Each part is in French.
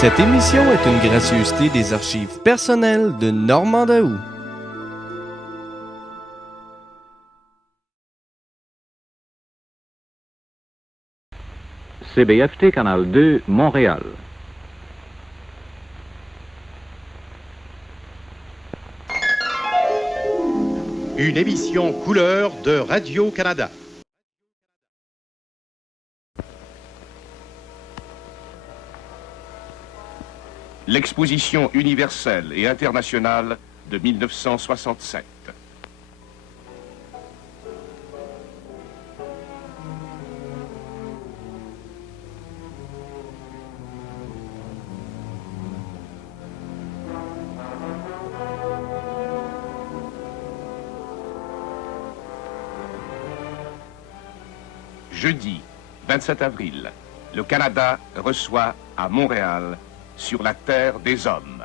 Cette émission est une gracieuseté des archives personnelles de Normand Daou. CBFT Canal 2, Montréal. Une émission couleur de Radio-Canada. L'exposition universelle et internationale de 1967. Jeudi 27 avril, le Canada reçoit à Montréal, sur la terre des hommes.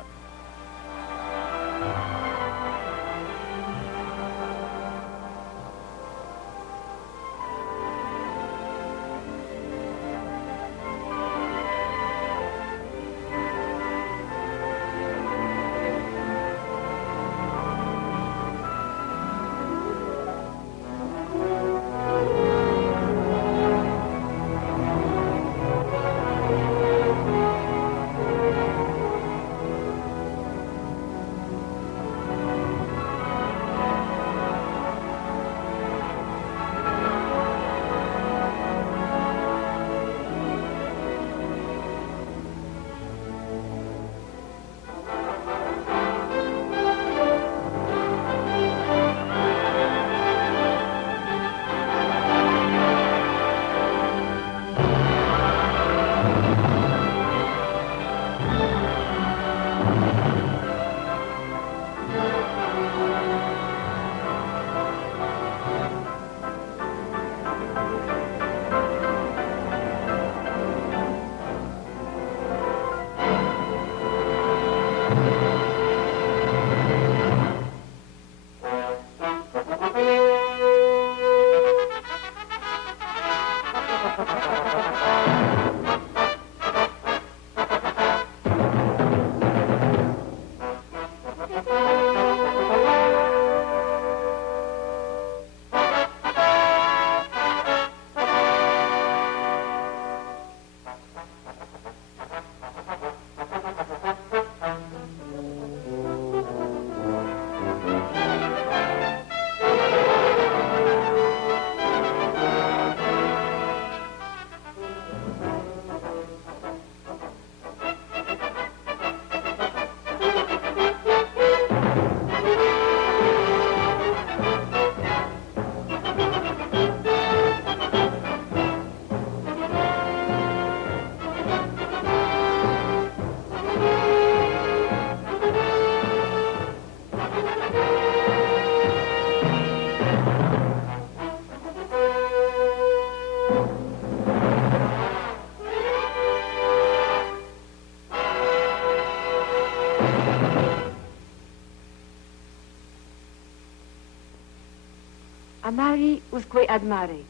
Amari usque admare.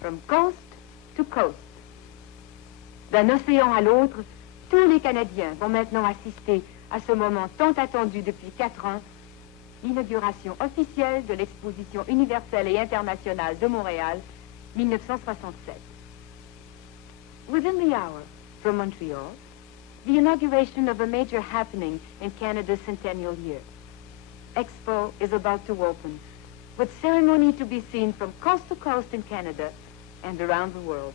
From coast to coast. D'un océan à l'autre, tous les Canadiens vont maintenant assister à ce moment tant attendu depuis 4 ans, l'inauguration officielle de l'exposition universelle et internationale de Montréal, 1967. Within the hour, from Montreal, the inauguration of a major happening in Canada's centennial year. Expo is about to open, with ceremony to be seen from coast to coast in Canada and around the world.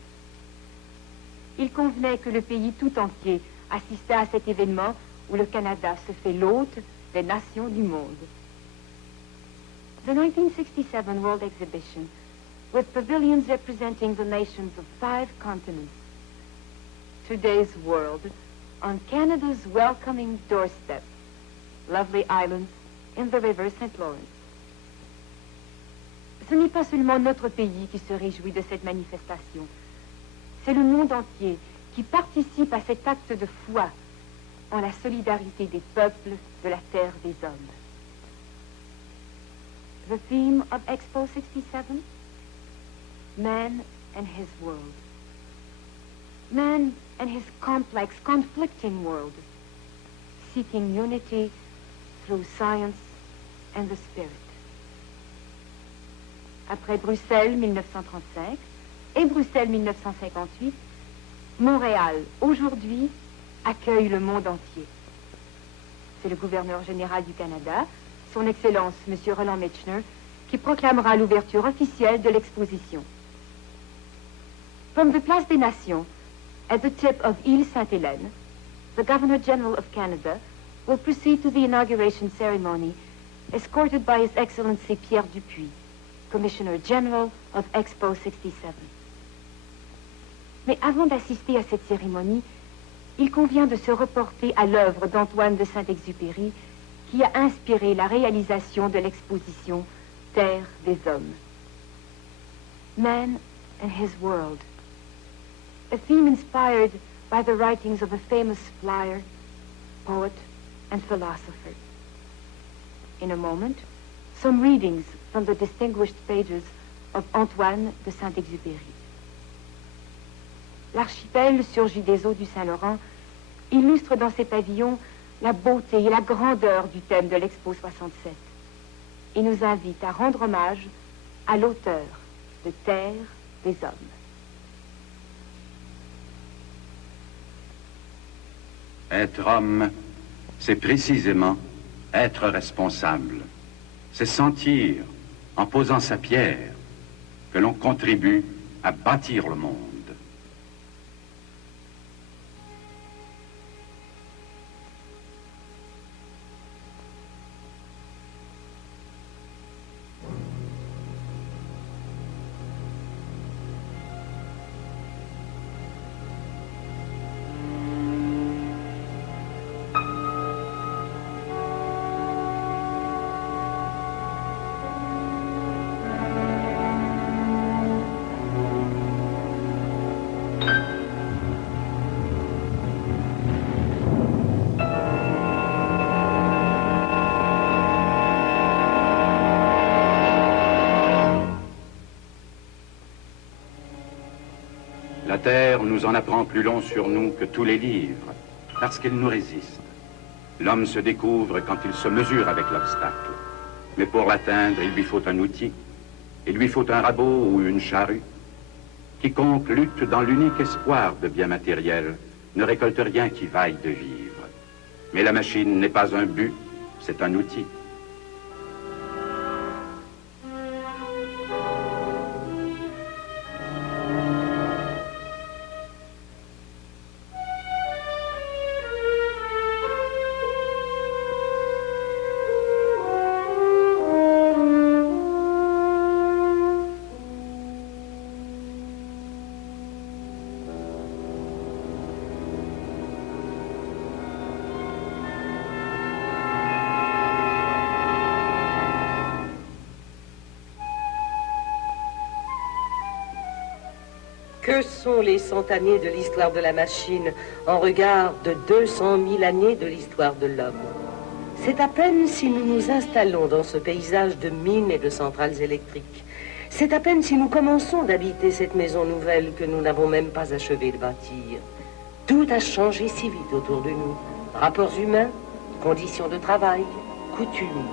Il convenait que le pays tout entier assistât à cet événement où le Canada se fait l'hôte des nations du monde. The 1967 World Exhibition, with pavilions representing the nations of 5 continents. Today's world, on Canada's welcoming doorstep, lovely islands in the river St. Lawrence. Ce n'est pas seulement notre pays qui se réjouit de cette manifestation. C'est le monde entier qui participe à cet acte de foi en la solidarité des peuples de la terre des hommes. The theme of Expo 67? Man and his world. Man and his complex, conflicting world, seeking unity through science and the spirit. Après Bruxelles 1935 et Bruxelles 1958, Montréal, aujourd'hui, accueille le monde entier. C'est le gouverneur général du Canada, son Excellence M. Roland Michener, qui proclamera l'ouverture officielle de l'exposition. From the Place des Nations, at the tip of Ile Sainte-Hélène, the Governor General of Canada will proceed to the inauguration ceremony, escorted by His Excellency Pierre Dupuis, Commissioner General of Expo 67. Mais avant d'assister à cette cérémonie, il convient de se reporter à l'œuvre d'Antoine de Saint-Exupéry, qui a inspiré la réalisation de l'exposition Terre des Hommes. Man and His World, a theme inspired by the writings of a famous flyer, poet, and philosopher. In a moment, some readings from the distinguished pages of Antoine de Saint-Exupéry. L'archipel surgit des eaux du Saint-Laurent illustre dans ses pavillons la beauté et la grandeur du thème de l'Expo 67 et nous invite à rendre hommage à l'auteur de Terre des Hommes. Être homme, c'est précisément être responsable. C'est sentir, en posant sa pierre, que l'on contribue à bâtir le monde. La terre nous en apprend plus long sur nous que tous les livres, parce qu'elle nous résiste. L'homme se découvre quand il se mesure avec l'obstacle. Mais pour l'atteindre, il lui faut un outil. Il lui faut un rabot ou une charrue. Quiconque lutte dans l'unique espoir de bien matériel ne récolte rien qui vaille de vivre. Mais la machine n'est pas un but, c'est un outil. Que sont les 100 années de l'histoire de la machine en regard de 200 000 années de l'histoire de l'homme? C'est à peine si nous nous installons dans ce paysage de mines et de centrales électriques. C'est à peine si nous commençons d'habiter cette maison nouvelle que nous n'avons même pas achevé de bâtir. Tout a changé si vite autour de nous. Rapports humains, conditions de travail, coutumes.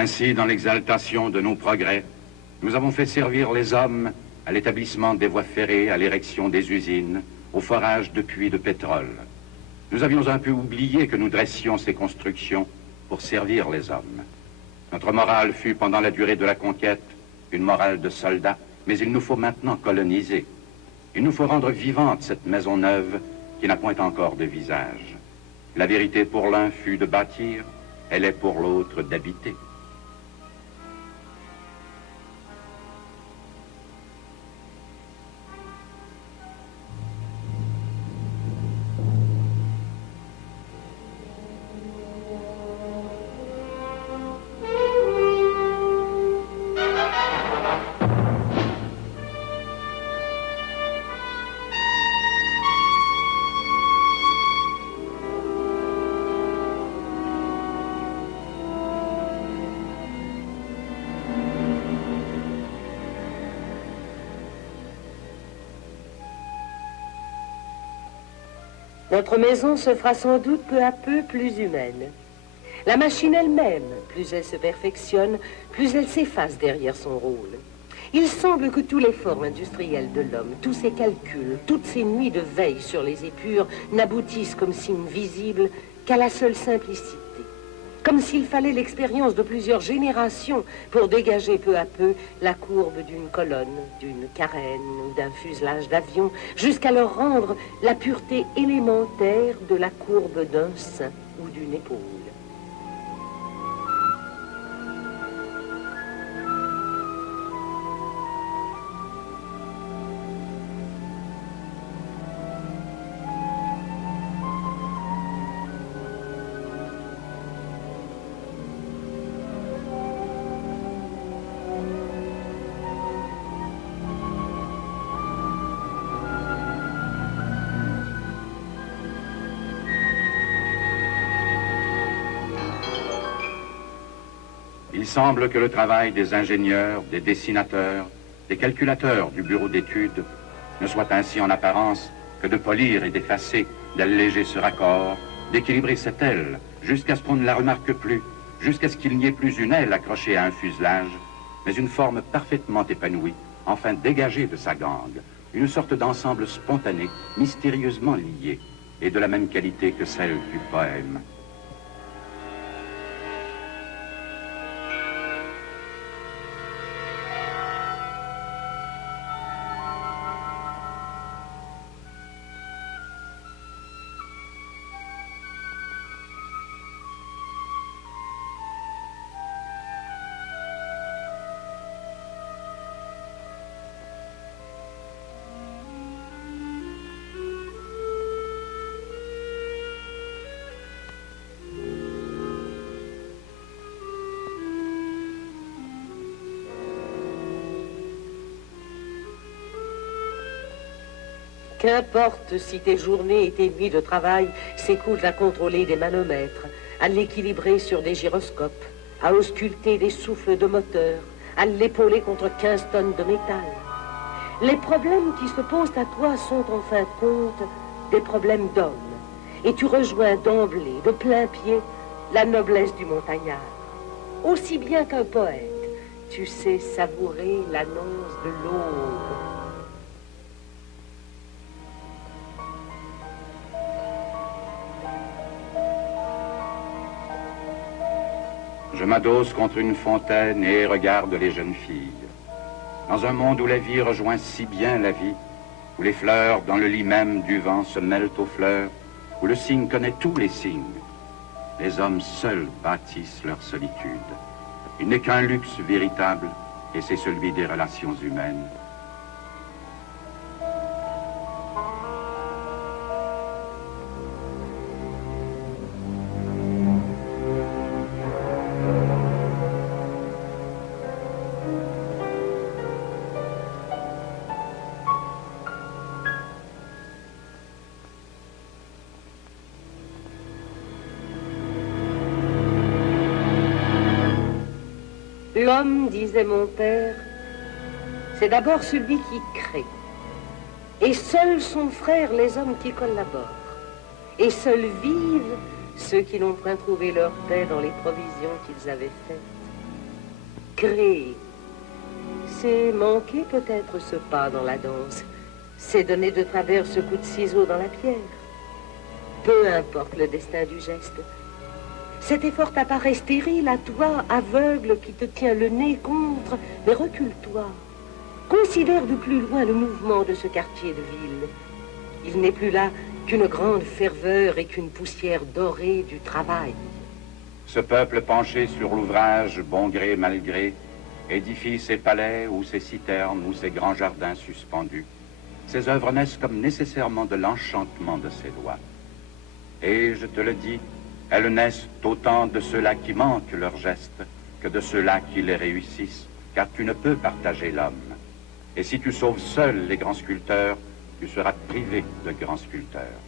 Ainsi, dans l'exaltation de nos progrès, nous avons fait servir les hommes à l'établissement des voies ferrées, à l'érection des usines, au forage de puits de pétrole. Nous avions un peu oublié que nous dressions ces constructions pour servir les hommes. Notre morale fut, pendant la durée de la conquête, une morale de soldat, mais il nous faut maintenant coloniser. Il nous faut rendre vivante cette maison neuve qui n'a point encore de visage. La vérité pour l'un fut de bâtir, elle est pour l'autre d'habiter. Notre maison se fera sans doute peu à peu plus humaine. La machine elle-même, plus elle se perfectionne, plus elle s'efface derrière son rôle. Il semble que tous les l'effort industriel de l'homme, tous ses calculs, toutes ses nuits de veille sur les épures n'aboutissent comme signe visible qu'à la seule simplicité. Comme s'il fallait l'expérience de plusieurs générations pour dégager peu à peu la courbe d'une colonne, d'une carène ou d'un fuselage d'avion, jusqu'à leur rendre la pureté élémentaire de la courbe d'un sein ou d'une épaule. Il semble que le travail des ingénieurs, des dessinateurs, des calculateurs du bureau d'études ne soit ainsi en apparence que de polir et d'effacer, d'alléger ce raccord, d'équilibrer cette aile, jusqu'à ce qu'on ne la remarque plus, jusqu'à ce qu'il n'y ait plus une aile accrochée à un fuselage, mais une forme parfaitement épanouie, enfin dégagée de sa gangue, une sorte d'ensemble spontané, mystérieusement lié, et de la même qualité que celle du poème. Qu'importe si tes journées et tes nuits de travail s'écoulent à contrôler des manomètres, à l'équilibrer sur des gyroscopes, à ausculter des souffles de moteur, à l'épauler contre 15 tonnes de métal. Les problèmes qui se posent à toi sont en fin de compte des problèmes d'hommes. Et tu rejoins d'emblée, de plein pied, la noblesse du montagnard. Aussi bien qu'un poète, tu sais savourer l'annonce de l'aube. Je m'adosse contre une fontaine et regarde les jeunes filles. Dans un monde où la vie rejoint si bien la vie, où les fleurs dans le lit même du vent se mêlent aux fleurs, où le cygne connaît tous les signes, les hommes seuls bâtissent leur solitude. Il n'est qu'un luxe véritable, et c'est celui des relations humaines. L'homme, disait mon père, c'est d'abord celui qui crée. Et seuls sont frères les hommes qui collaborent. Et seuls vivent ceux qui n'ont point trouvé leur paix dans les provisions qu'ils avaient faites. créer. C'est manquer peut-être ce pas dans la danse. C'est donner de travers ce coup de ciseau dans la pierre. Peu importe le destin du geste. Cet effort t'apparaît stérile à toi, aveugle, qui te tient le nez contre. Mais recule-toi. Considère de plus loin le mouvement de ce quartier de ville. Il n'est plus là qu'une grande ferveur et qu'une poussière dorée du travail. Ce peuple penché sur l'ouvrage, bon gré, mal gré, édifie ses palais ou ses citernes ou ses grands jardins suspendus. Ces œuvres naissent comme nécessairement de l'enchantement de ses doigts. Et, je te le dis, elles naissent autant de ceux-là qui manquent leurs gestes que de ceux-là qui les réussissent, car tu ne peux partager l'homme. Et si tu sauves seul les grands sculpteurs, tu seras privé de grands sculpteurs.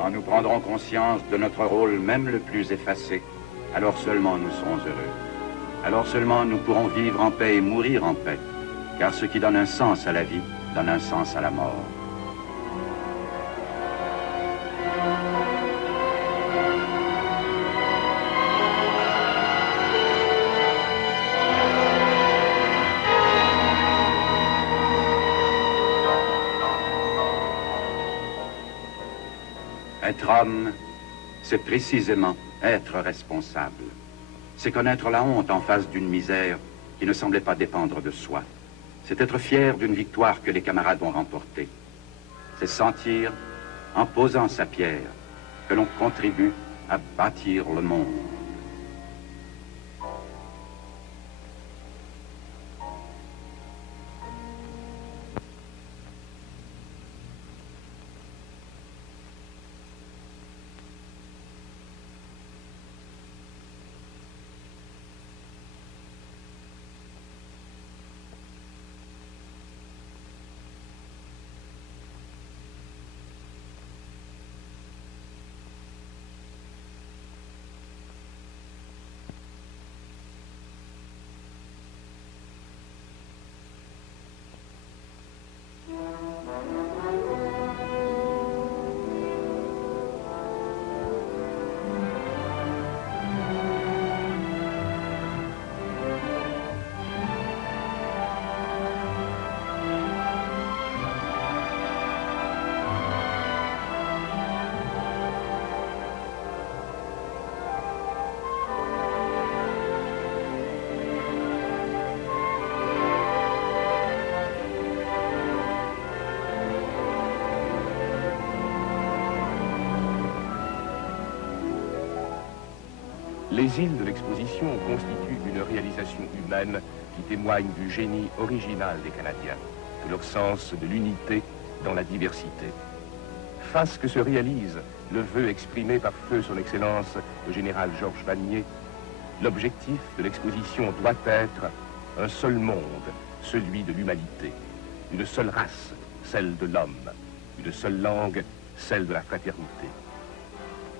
Quand nous prendrons conscience de notre rôle, même le plus effacé, alors seulement nous serons heureux. Alors seulement nous pourrons vivre en paix et mourir en paix, car ce qui donne un sens à la vie donne un sens à la mort. Être homme, c'est précisément être responsable. C'est connaître la honte en face d'une misère qui ne semblait pas dépendre de soi. C'est être fier d'une victoire que les camarades ont remportée. C'est sentir, en posant sa pierre, que l'on contribue à bâtir le monde. Les îles de l'exposition constituent une réalisation humaine qui témoigne du génie original des Canadiens, de leur sens de l'unité dans la diversité. Face que se réalise le vœu exprimé par feu son Excellence le général Georges Vanier, l'objectif de l'exposition doit être un seul monde, celui de l'humanité, une seule race, celle de l'homme, une seule langue, celle de la fraternité.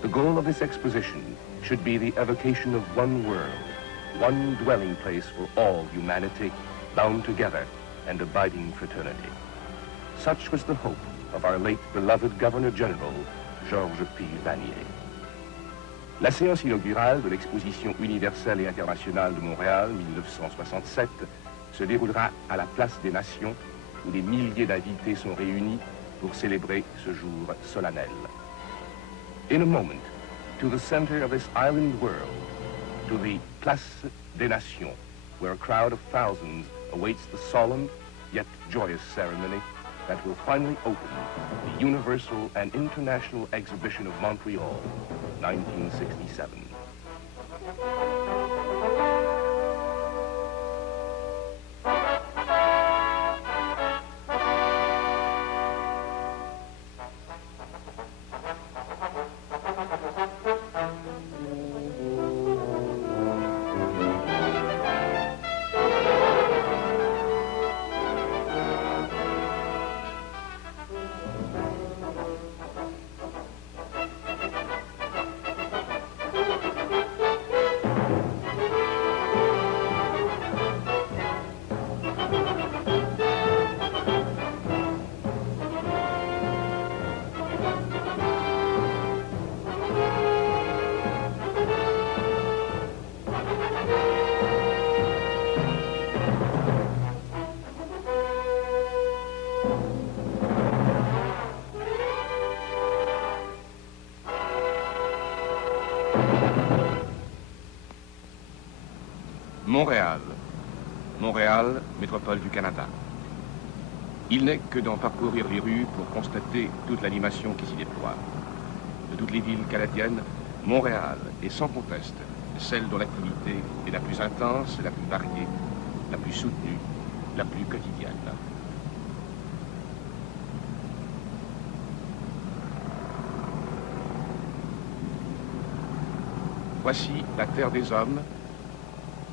The goal of this exposition should be the evocation of one world, one dwelling place for all humanity, bound together and abiding fraternity. Such was the hope of our late beloved Governor General, Georges P. Vanier. La séance inaugurale de l'exposition universelle et internationale de Montréal 1967 se déroulera à la Place des Nations, où des milliers d'invités sont réunis pour célébrer ce jour solennel. In a moment, to the center of this island world, to the Place des Nations, where a crowd of thousands awaits the solemn yet joyous ceremony that will finally open the Universal and International Exhibition of Montreal, 1967. Montréal. Montréal, métropole du Canada. Il n'est que d'en parcourir les rues pour constater toute l'animation qui s'y déploie. De toutes les villes canadiennes, Montréal est sans conteste celle dont l'activité est la plus intense, la plus variée, la plus soutenue, la plus quotidienne. Voici la terre des hommes,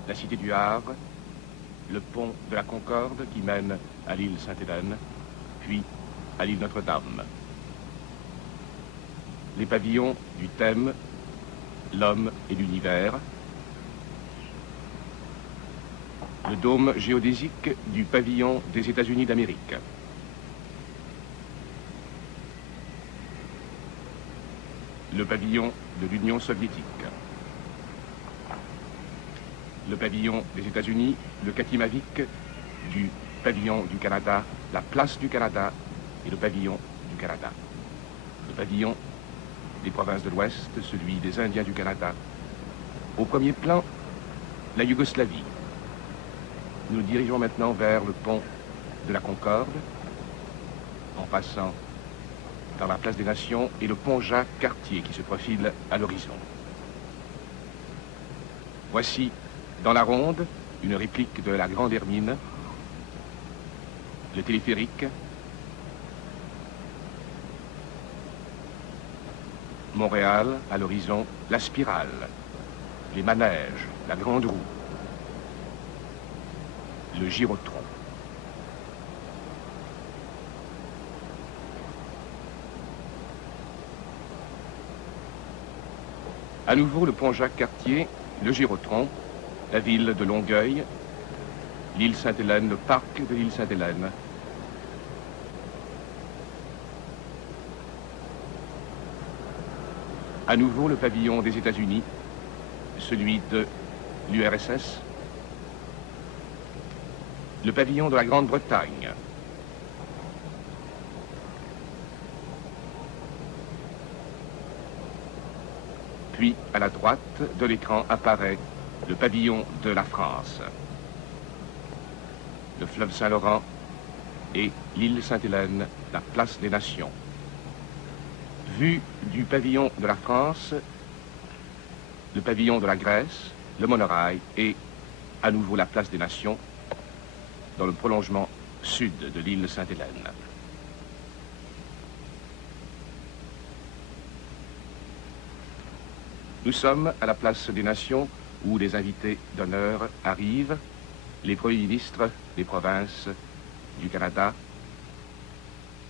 la cité du Havre, le pont de la Concorde qui mène à l'île Sainte-Hélène, puis à l'île Notre-Dame. Les pavillons du thème, l'homme et l'univers. Le dôme géodésique du pavillon des États-Unis d'Amérique. Le pavillon de l'Union soviétique. Le pavillon des États-Unis, le Katimavik du pavillon du Canada, la place du Canada et le pavillon du Canada. Le pavillon des provinces de l'Ouest, celui des Indiens du Canada. Au premier plan, la Yougoslavie. Nous nous dirigeons maintenant vers le pont de la Concorde, en passant par la place des Nations et le pont Jacques-Cartier qui se profile à l'horizon. Voici, dans la ronde, une réplique de la Grande Hermine, le téléphérique, Montréal, à l'horizon, la spirale, les manèges, la grande roue, le gyrotron. À nouveau, le pont Jacques-Cartier, le gyrotron, la ville de Longueuil, l'île Sainte-Hélène, le parc de l'île Sainte-Hélène. À nouveau, le pavillon des États-Unis, celui de l'URSS, le pavillon de la Grande-Bretagne, puis à la droite de l'écran apparaît le pavillon de la France, le fleuve Saint-Laurent et l'île Sainte-Hélène, la place des Nations. Vue du pavillon de la France, le pavillon de la Grèce, le monorail et à nouveau la place des Nations dans le prolongement sud de l'île Sainte-Hélène. Nous sommes à la place des Nations où les invités d'honneur arrivent, les premiers ministres des provinces du Canada,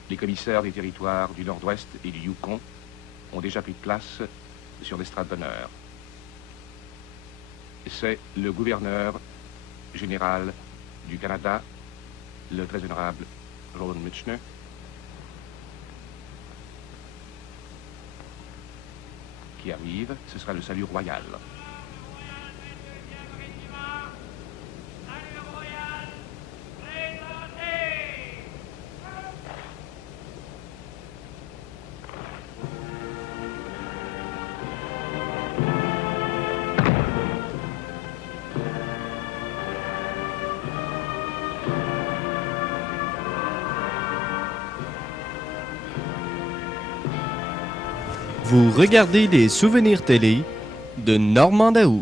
les commissaires des territoires du Nord-Ouest et du Yukon ont déjà pris place sur l'estrade d'honneur. C'est le gouverneur général du Canada, le très honorable Roland Michener, qui arrive. Ce sera le salut royal. Vous regardez des souvenirs télé de Normand Daou.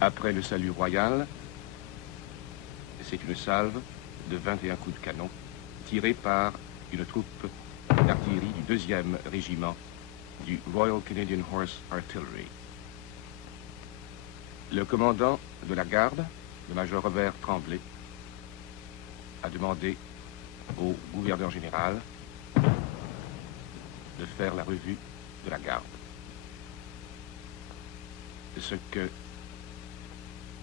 Après le salut royal, c'est une salve de 21 coups de canon tirés par une troupe d'artillerie du 2e régiment du Royal Canadian Horse Artillery. Le commandant de la garde, le major Robert Tremblay, a demandé au gouverneur général de faire la revue de la garde. Ce que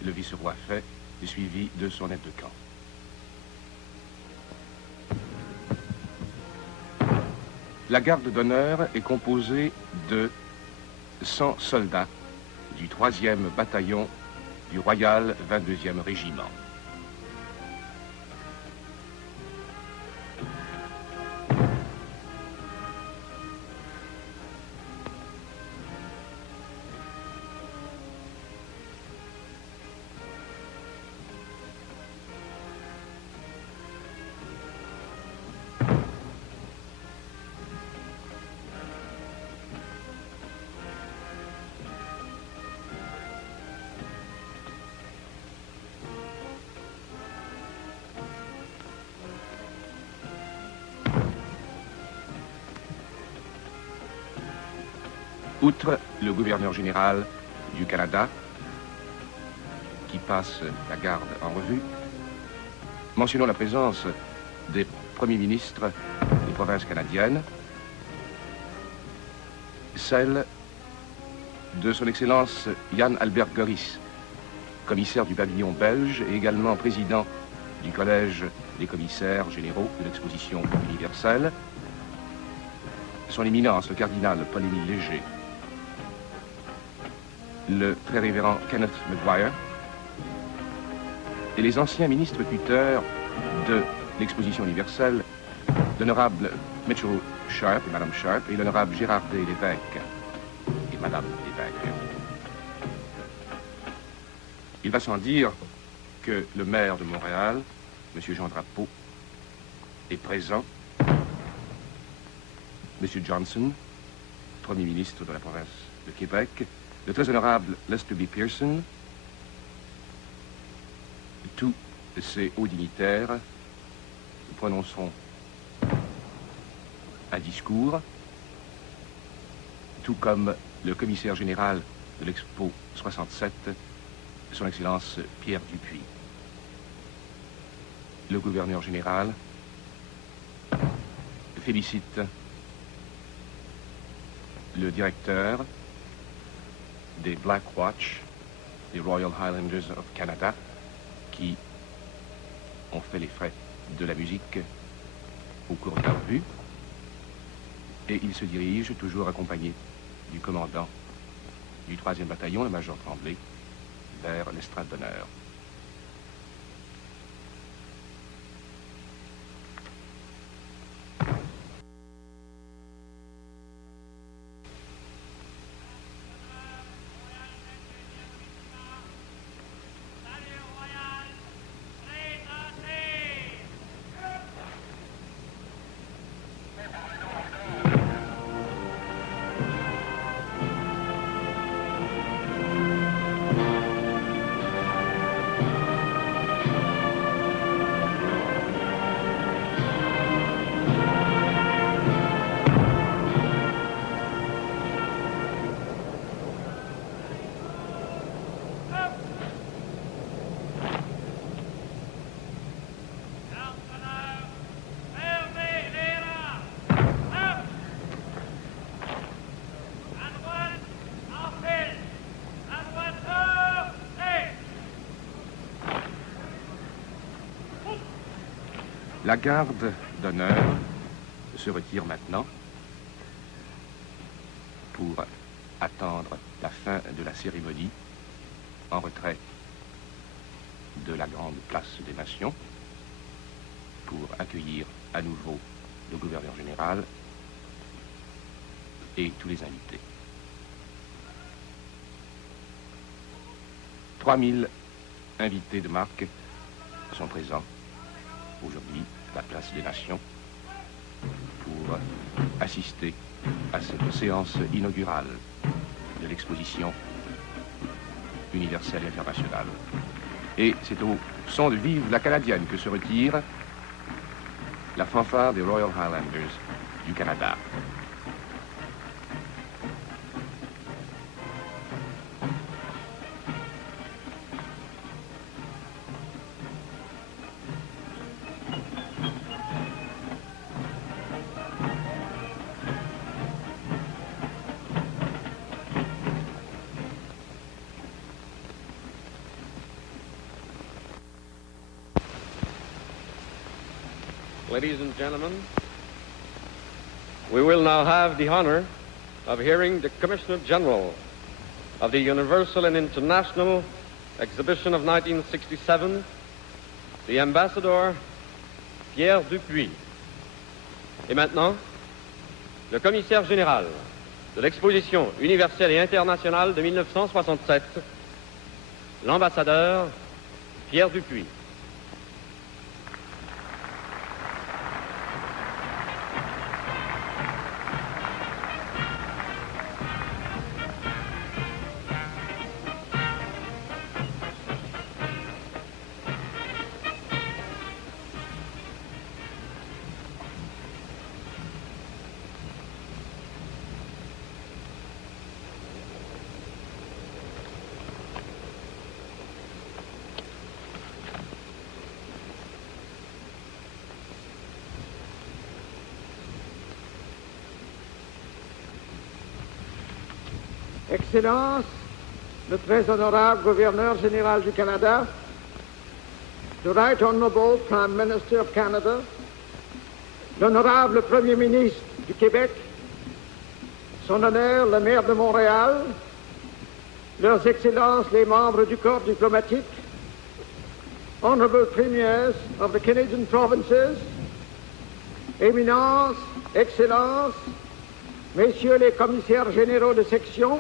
le vice-roi fait est suivi de son aide de camp. La garde d'honneur est composée de 100 soldats du 3e bataillon du Royal 22e Régiment. Outre le gouverneur général du Canada, qui passe la garde en revue, mentionnons la présence des premiers ministres des provinces canadiennes, celle de son Excellence Jan Albert Goris, commissaire du pavillon belge et également président du Collège des commissaires généraux de l'exposition universelle, son Éminence le cardinal Paul-Émile Léger, le très révérend Kenneth McGuire et les anciens ministres tuteurs de l'exposition universelle, l'honorable Mitchell Sharp et Madame Sharp et l'honorable Gérard D. Lévesque et Madame Lévesque. Il va sans dire que le maire de Montréal, M. Jean Drapeau, est présent. M. Johnson, Premier ministre de la province de Québec, le très honorable Lester B. Pearson, tous ces hauts dignitaires prononceront un discours, tout comme le commissaire général de l'Expo 67, son Excellence Pierre Dupuis. Le gouverneur général félicite le directeur des Black Watch, des Royal Highlanders of Canada, qui ont fait les frais de la musique au cours de leur vue. Et il se dirige, toujours accompagné du commandant du 3e bataillon, le major Tremblay, vers l'estrade d'honneur. La garde d'honneur se retire maintenant pour attendre la fin de la cérémonie en retrait de la grande place des Nations pour accueillir à nouveau le gouverneur général et tous les invités. 3000 invités de marque sont présents aujourd'hui à la place des Nations pour assister à cette séance inaugurale de l'exposition universelle et internationale. Et c'est au son de Vive la Canadienne que se retire la fanfare des Royal Highlanders du Canada. Ladies and gentlemen, we will now have the honor of hearing the Commissioner General of the Universal and International exhibition of 1967, the ambassador Pierre Dupuis. Et maintenant, le commissaire général de l'exposition universelle et internationale de 1967, l'ambassadeur Pierre Dupuis. Excellence, le très honorable gouverneur général du Canada, the Right Honorable Prime Minister of Canada, l'honorable Premier ministre du Québec, son honneur le maire de Montréal, leurs excellences les membres du corps diplomatique, honorable premiers of the Canadian provinces, éminences, excellences, messieurs les commissaires généraux de section,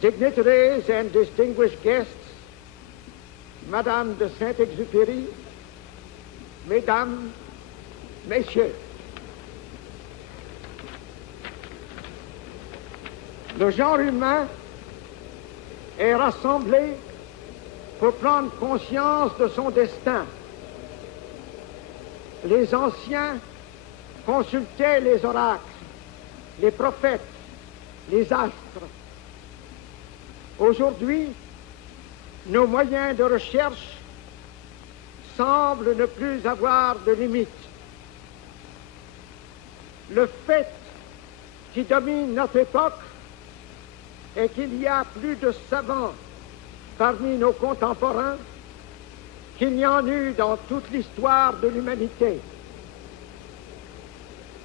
dignitaries and distinguished guests, Madame de Saint-Exupéry, Mesdames, Messieurs. Le genre humain est rassemblé pour prendre conscience de son destin. Les anciens consultaient les oracles, les prophètes, les astres. Aujourd'hui, nos moyens de recherche semblent ne plus avoir de limites. Le fait qui domine notre époque est qu'il y a plus de savants parmi nos contemporains qu'il n'y en eut dans toute l'histoire de l'humanité.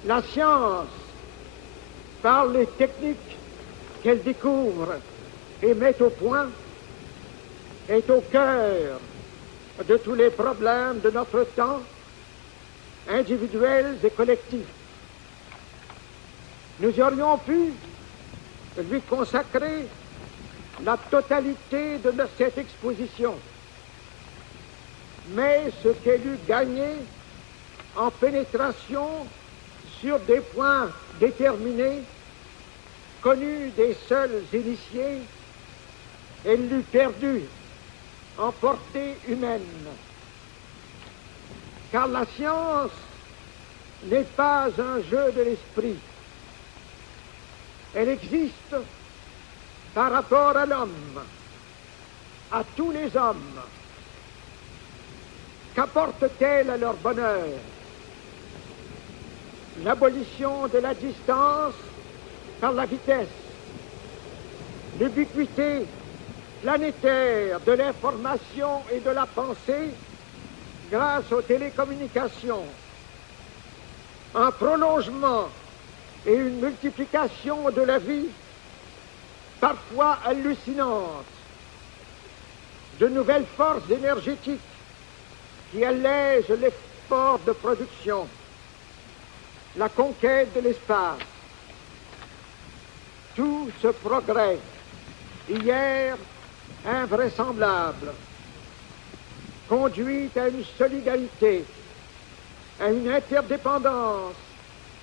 La science, par les techniques qu'elle découvre et met au point, est au cœur de tous les problèmes de notre temps, individuels et collectifs. Nous aurions pu lui consacrer la totalité de cette exposition, mais ce qu'elle eut gagné en pénétration sur des points déterminés, connus des seuls initiés, elle l'eut perdu en portée humaine. Car la science n'est pas un jeu de l'esprit. Elle existe par rapport à l'homme, à tous les hommes. Qu'apporte-t-elle à leur bonheur? L'abolition de la distance par la vitesse, l'ubiquité planétaire de l'information et de la pensée grâce aux télécommunications, un prolongement et une multiplication de la vie parfois hallucinante, de nouvelles forces énergétiques qui allègent l'effort de production, la conquête de l'espace. Tout ce progrès, hier invraisemblable, conduit à une solidarité, à une interdépendance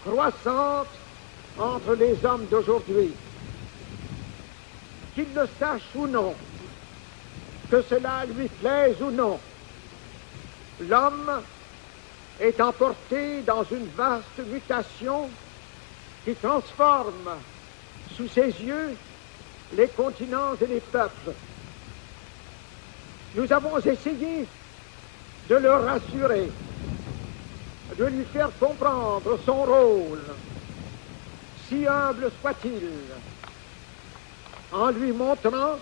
croissante entre les hommes d'aujourd'hui. Qu'il le sache ou non, que cela lui plaise ou non, l'homme est emporté dans une vaste mutation qui transforme sous ses yeux les continents et les peuples. Nous avons essayé de le rassurer, de lui faire comprendre son rôle, si humble soit-il, en lui montrant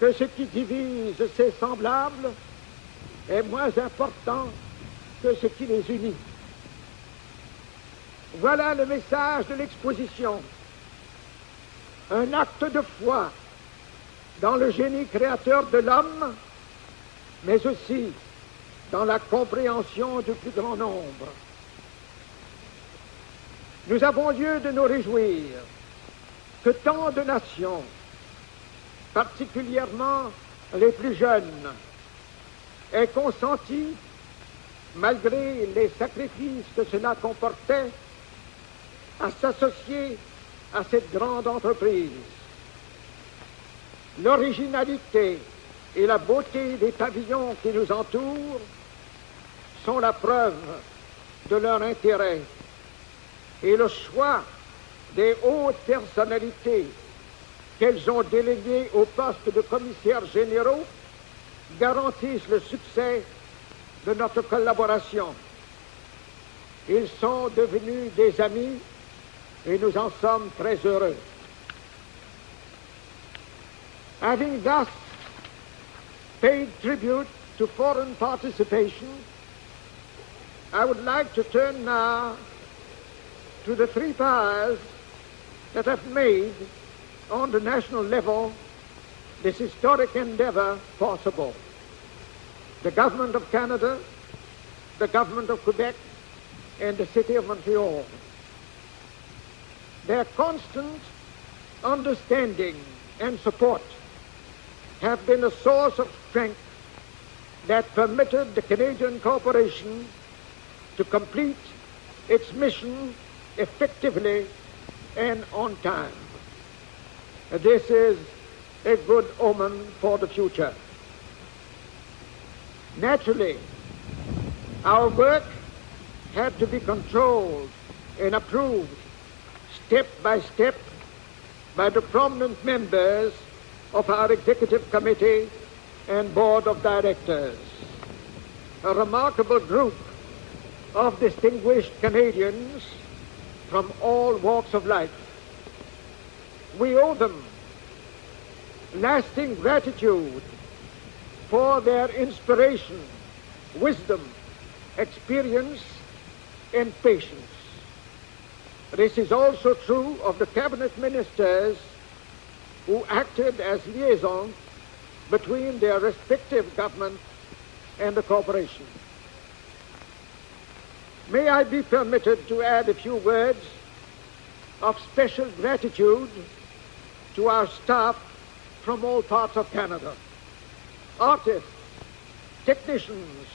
que ce qui divise ses semblables est moins important que ce qui les unit. Voilà le message de l'exposition. Un acte de foi dans le génie créateur de l'homme, mais aussi dans la compréhension du plus grand nombre. Nous avons lieu de nous réjouir que tant de nations, particulièrement les plus jeunes, aient consenti, malgré les sacrifices que cela comportait, à s'associer à cette grande entreprise. L'originalité et la beauté des pavillons qui nous entourent sont la preuve de leur intérêt, et le choix des hautes personnalités qu'elles ont déléguées au poste de commissaires généraux garantissent le succès de notre collaboration. Ils sont devenus des amis et nous en sommes très heureux. Having thus paid tribute to foreign participation, I would like to turn now to the three powers that have made, on the national level, this historic endeavor possible. The Government of Canada, the Government of Quebec, and the City of Montreal. Their constant understanding and support have been a source of strength that permitted the Canadian Corporation to complete its mission effectively and on time. This is a good omen for the future. Naturally, our work had to be controlled and approved step by step by the prominent members of our Executive Committee and Board of Directors. A remarkable group of distinguished Canadians from all walks of life. We owe them lasting gratitude for their inspiration, wisdom, experience, and patience. This is also true of the cabinet ministers who acted as liaison between their respective governments and the corporation. May I be permitted to add a few words of special gratitude to our staff from all parts of Canada. Artists, technicians,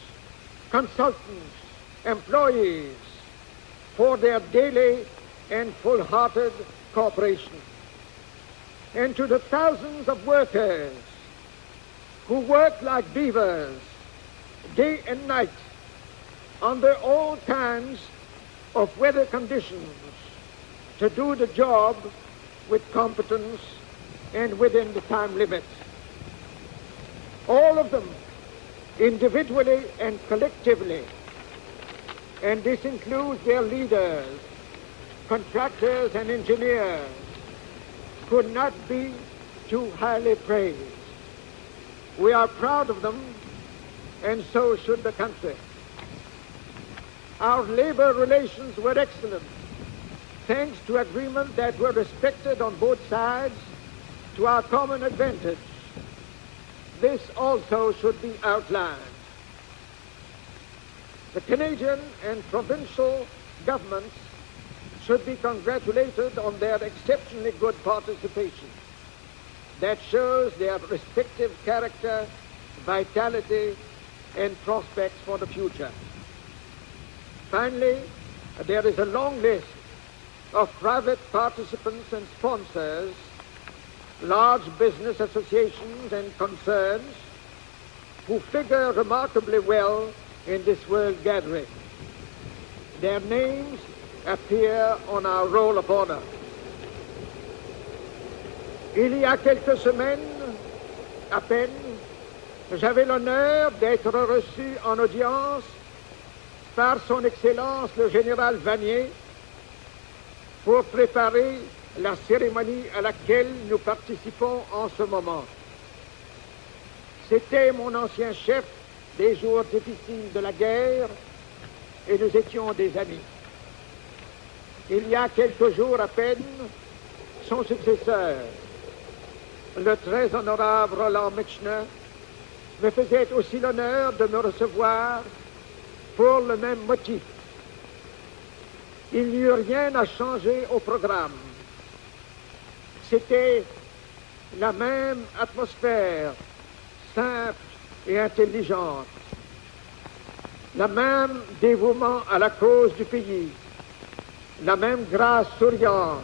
consultants, employees, for their daily and full-hearted cooperation. And to the thousands of workers who work like beavers day and night under all kinds of weather conditions to do the job with competence and within the time limit. All of them, individually and collectively, and this includes their leaders, contractors and engineers, could not be too highly praised. We are proud of them, and so should the country. Our labor relations were excellent, thanks to agreements that were respected on both sides to our common advantage. This also should be outlined. The Canadian and provincial governments should be congratulated on their exceptionally good participation. That shows their respective character, vitality, and prospects for the future. Finally, there is a long list of private participants and sponsors, large business associations and concerns who figure remarkably well in this world gathering. Their names appear on our roll of honor. Il y a quelques semaines, à peine, j'avais l'honneur d'être reçu en audience par son Excellence le Général Vanier pour préparer la cérémonie à laquelle nous participons en ce moment. C'était mon ancien chef des jours difficiles de la guerre et nous étions des amis. Il y a quelques jours à peine, son successeur, le très honorable Roland Mechner me faisait aussi l'honneur de me recevoir pour le même motif. Il n'y eut rien à changer au programme. C'était la même atmosphère, simple et intelligente, le même dévouement à la cause du pays, la même grâce souriante.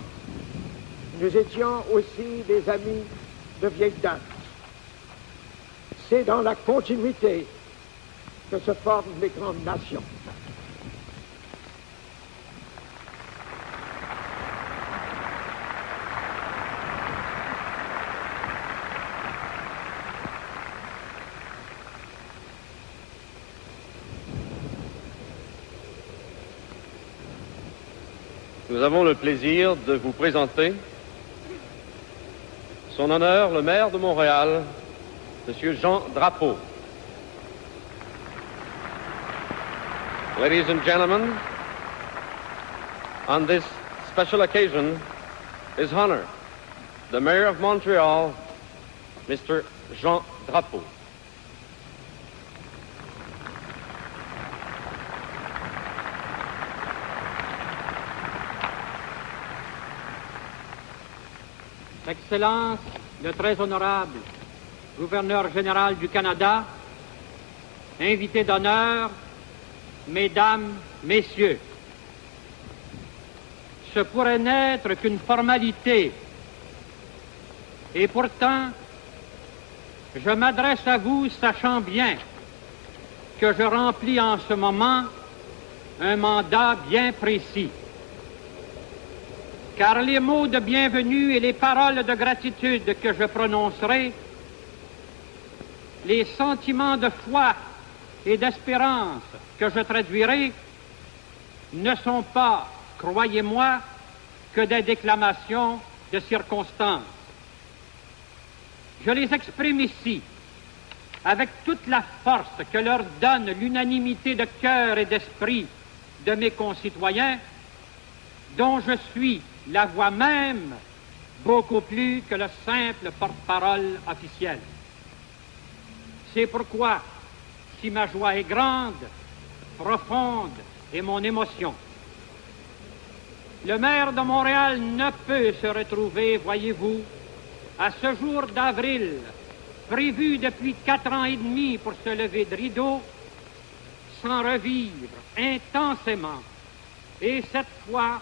Nous étions aussi des amis de vieille date. C'est dans la continuité que se forment les grandes nations. Nous avons le plaisir de vous présenter son honneur, le maire de Montréal, M. Jean Drapeau. Ladies and gentlemen, on this special occasion, His Honor, the Mayor of Montreal, Mr. Jean Drapeau. Excellence, le très honorable gouverneur général du Canada, invité d'honneur, mesdames, messieurs, ce pourrait n'être qu'une formalité, et pourtant, je m'adresse à vous sachant bien que je remplis en ce moment un mandat bien précis. Car les mots de bienvenue et les paroles de gratitude que je prononcerai, les sentiments de foi et d'espérance que je traduirai, ne sont pas, croyez-moi, que des déclamations de circonstance. Je les exprime ici avec toute la force que leur donne l'unanimité de cœur et d'esprit de mes concitoyens, dont je suis la voix même, beaucoup plus que le simple porte-parole officiel. C'est pourquoi, si ma joie est grande, profonde et mon émotion, le maire de Montréal ne peut se retrouver, voyez-vous, à ce jour d'avril, prévu depuis 4 ans et demi pour se lever de rideau, sans revivre intensément, et cette fois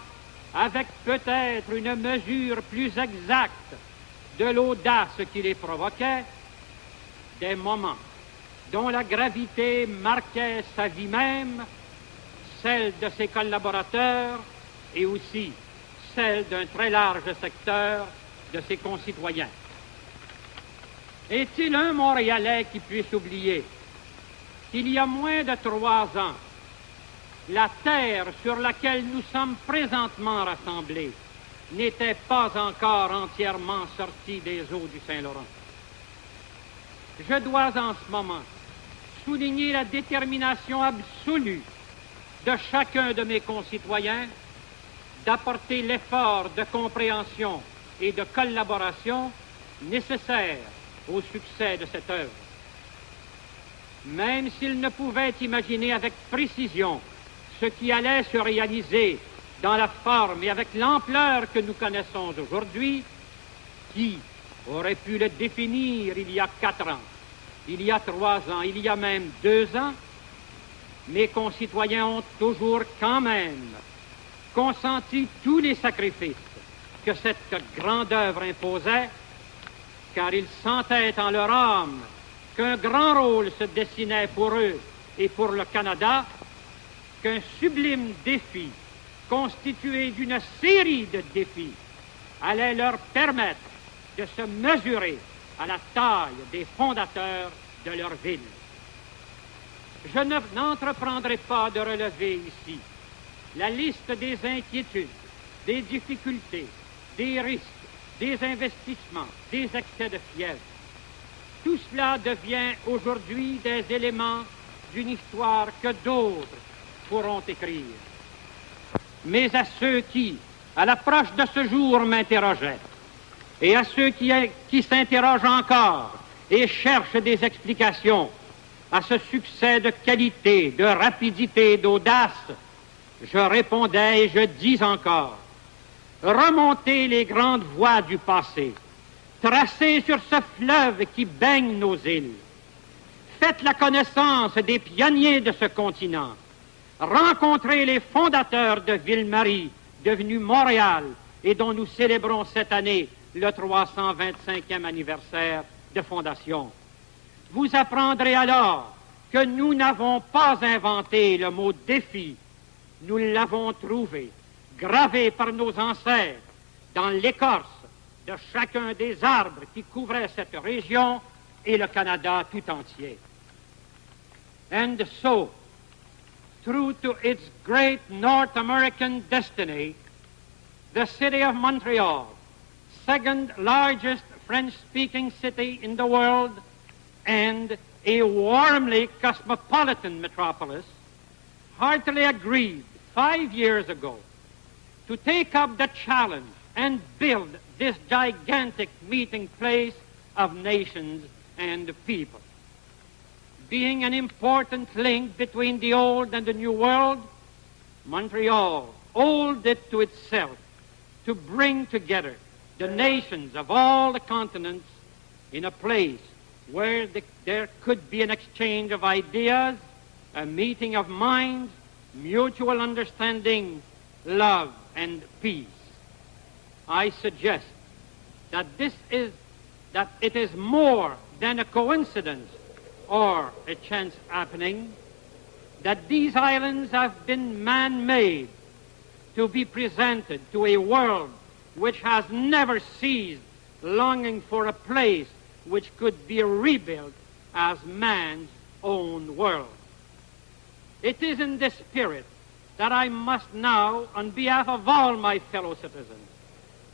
avec peut-être une mesure plus exacte de l'audace qui les provoquait, des moments dont la gravité marquait sa vie même, celle de ses collaborateurs et aussi celle d'un très large secteur de ses concitoyens. Est-il un Montréalais qui puisse oublier qu'il y a moins de 3 ans, la terre sur laquelle nous sommes présentement rassemblés n'était pas encore entièrement sortie des eaux du Saint-Laurent? Je dois en ce moment souligner la détermination absolue de chacun de mes concitoyens d'apporter l'effort de compréhension et de collaboration nécessaire au succès de cette œuvre. Même s'ils ne pouvaient imaginer avec précision ce qui allait se réaliser dans la forme et avec l'ampleur que nous connaissons aujourd'hui, qui aurait pu le définir il y a 4 ans, il y a 3 ans, il y a même 2 ans, mes concitoyens ont toujours quand même consenti tous les sacrifices que cette grande œuvre imposait, car ils sentaient en leur âme qu'un grand rôle se dessinait pour eux et pour le Canada, qu'un sublime défi, constitué d'une série de défis, allait leur permettre de se mesurer à la taille des fondateurs de leur ville. Je n'entreprendrai pas de relever ici la liste des inquiétudes, des difficultés, des risques, des investissements, des excès de fièvre. Tout cela devient aujourd'hui des éléments d'une histoire que d'autres pourront écrire. Mais à ceux qui, à l'approche de ce jour, m'interrogeaient, et à ceux qui s'interrogent encore et cherchent des explications à ce succès de qualité, de rapidité, d'audace, je répondais et je dis encore, remontez les grandes voies du passé, tracez sur ce fleuve qui baigne nos îles, faites la connaissance des pionniers de ce continent, rencontrez les fondateurs de Ville-Marie, devenue Montréal, et dont nous célébrons cette année le 325e anniversaire de fondation. Vous apprendrez alors que nous n'avons pas inventé le mot défi, nous l'avons trouvé, gravé par nos ancêtres dans l'écorce de chacun des arbres qui couvraient cette région et le Canada tout entier. And so, true to its great North American destiny, the city of Montreal, second largest French-speaking city in the world and a warmly cosmopolitan metropolis, heartily agreed 5 years ago to take up the challenge and build this gigantic meeting place of nations and people. Being an important link between the old and the new world, Montreal owed it to itself to bring together the nations of all the continents in a place where there could be an exchange of ideas, a meeting of minds, mutual understanding, love, and peace. I suggest that it is more than a coincidence or a chance happening, that these islands have been man-made to be presented to a world which has never ceased longing for a place which could be rebuilt as man's own world. It is in this spirit that I must now, on behalf of all my fellow citizens,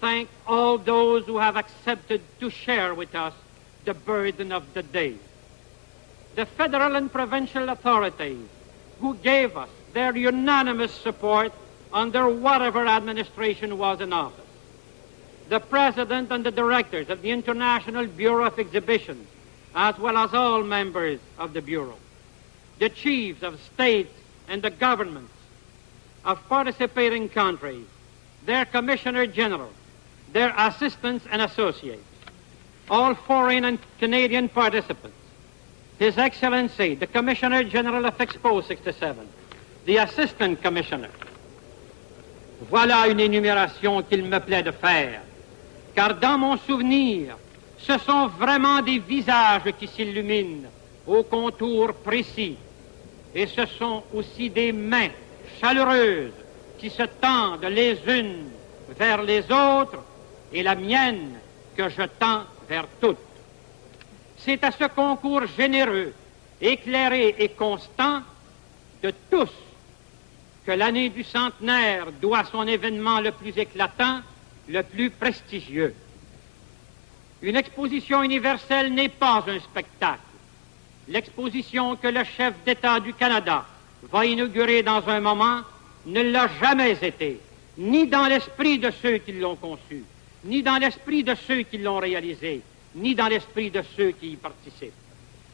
thank all those who have accepted to share with us the burden of the day. The federal and provincial authorities who gave us their unanimous support under whatever administration was in office. The President and the directors of the International Bureau of Exhibitions, as well as all members of the Bureau. The chiefs of states and the governments of participating countries, their Commissioner General, their assistants and associates, all foreign and Canadian participants, His Excellency, the Commissioner General of Expo 67, the Assistant Commissioner. Voilà une énumération qu'il me plaît de faire, car dans mon souvenir, ce sont vraiment des visages qui s'illuminent aux contours précis, et ce sont aussi des mains chaleureuses qui se tendent les unes vers les autres, et la mienne que je tends vers toutes. C'est à ce concours généreux, éclairé et constant de tous que l'année du centenaire doit son événement le plus éclatant, le plus prestigieux. Une exposition universelle n'est pas un spectacle. L'exposition que le chef d'État du Canada va inaugurer dans un moment ne l'a jamais été, ni dans l'esprit de ceux qui l'ont conçu, ni dans l'esprit de ceux qui l'ont réalisé, ni dans l'esprit de ceux qui y participent.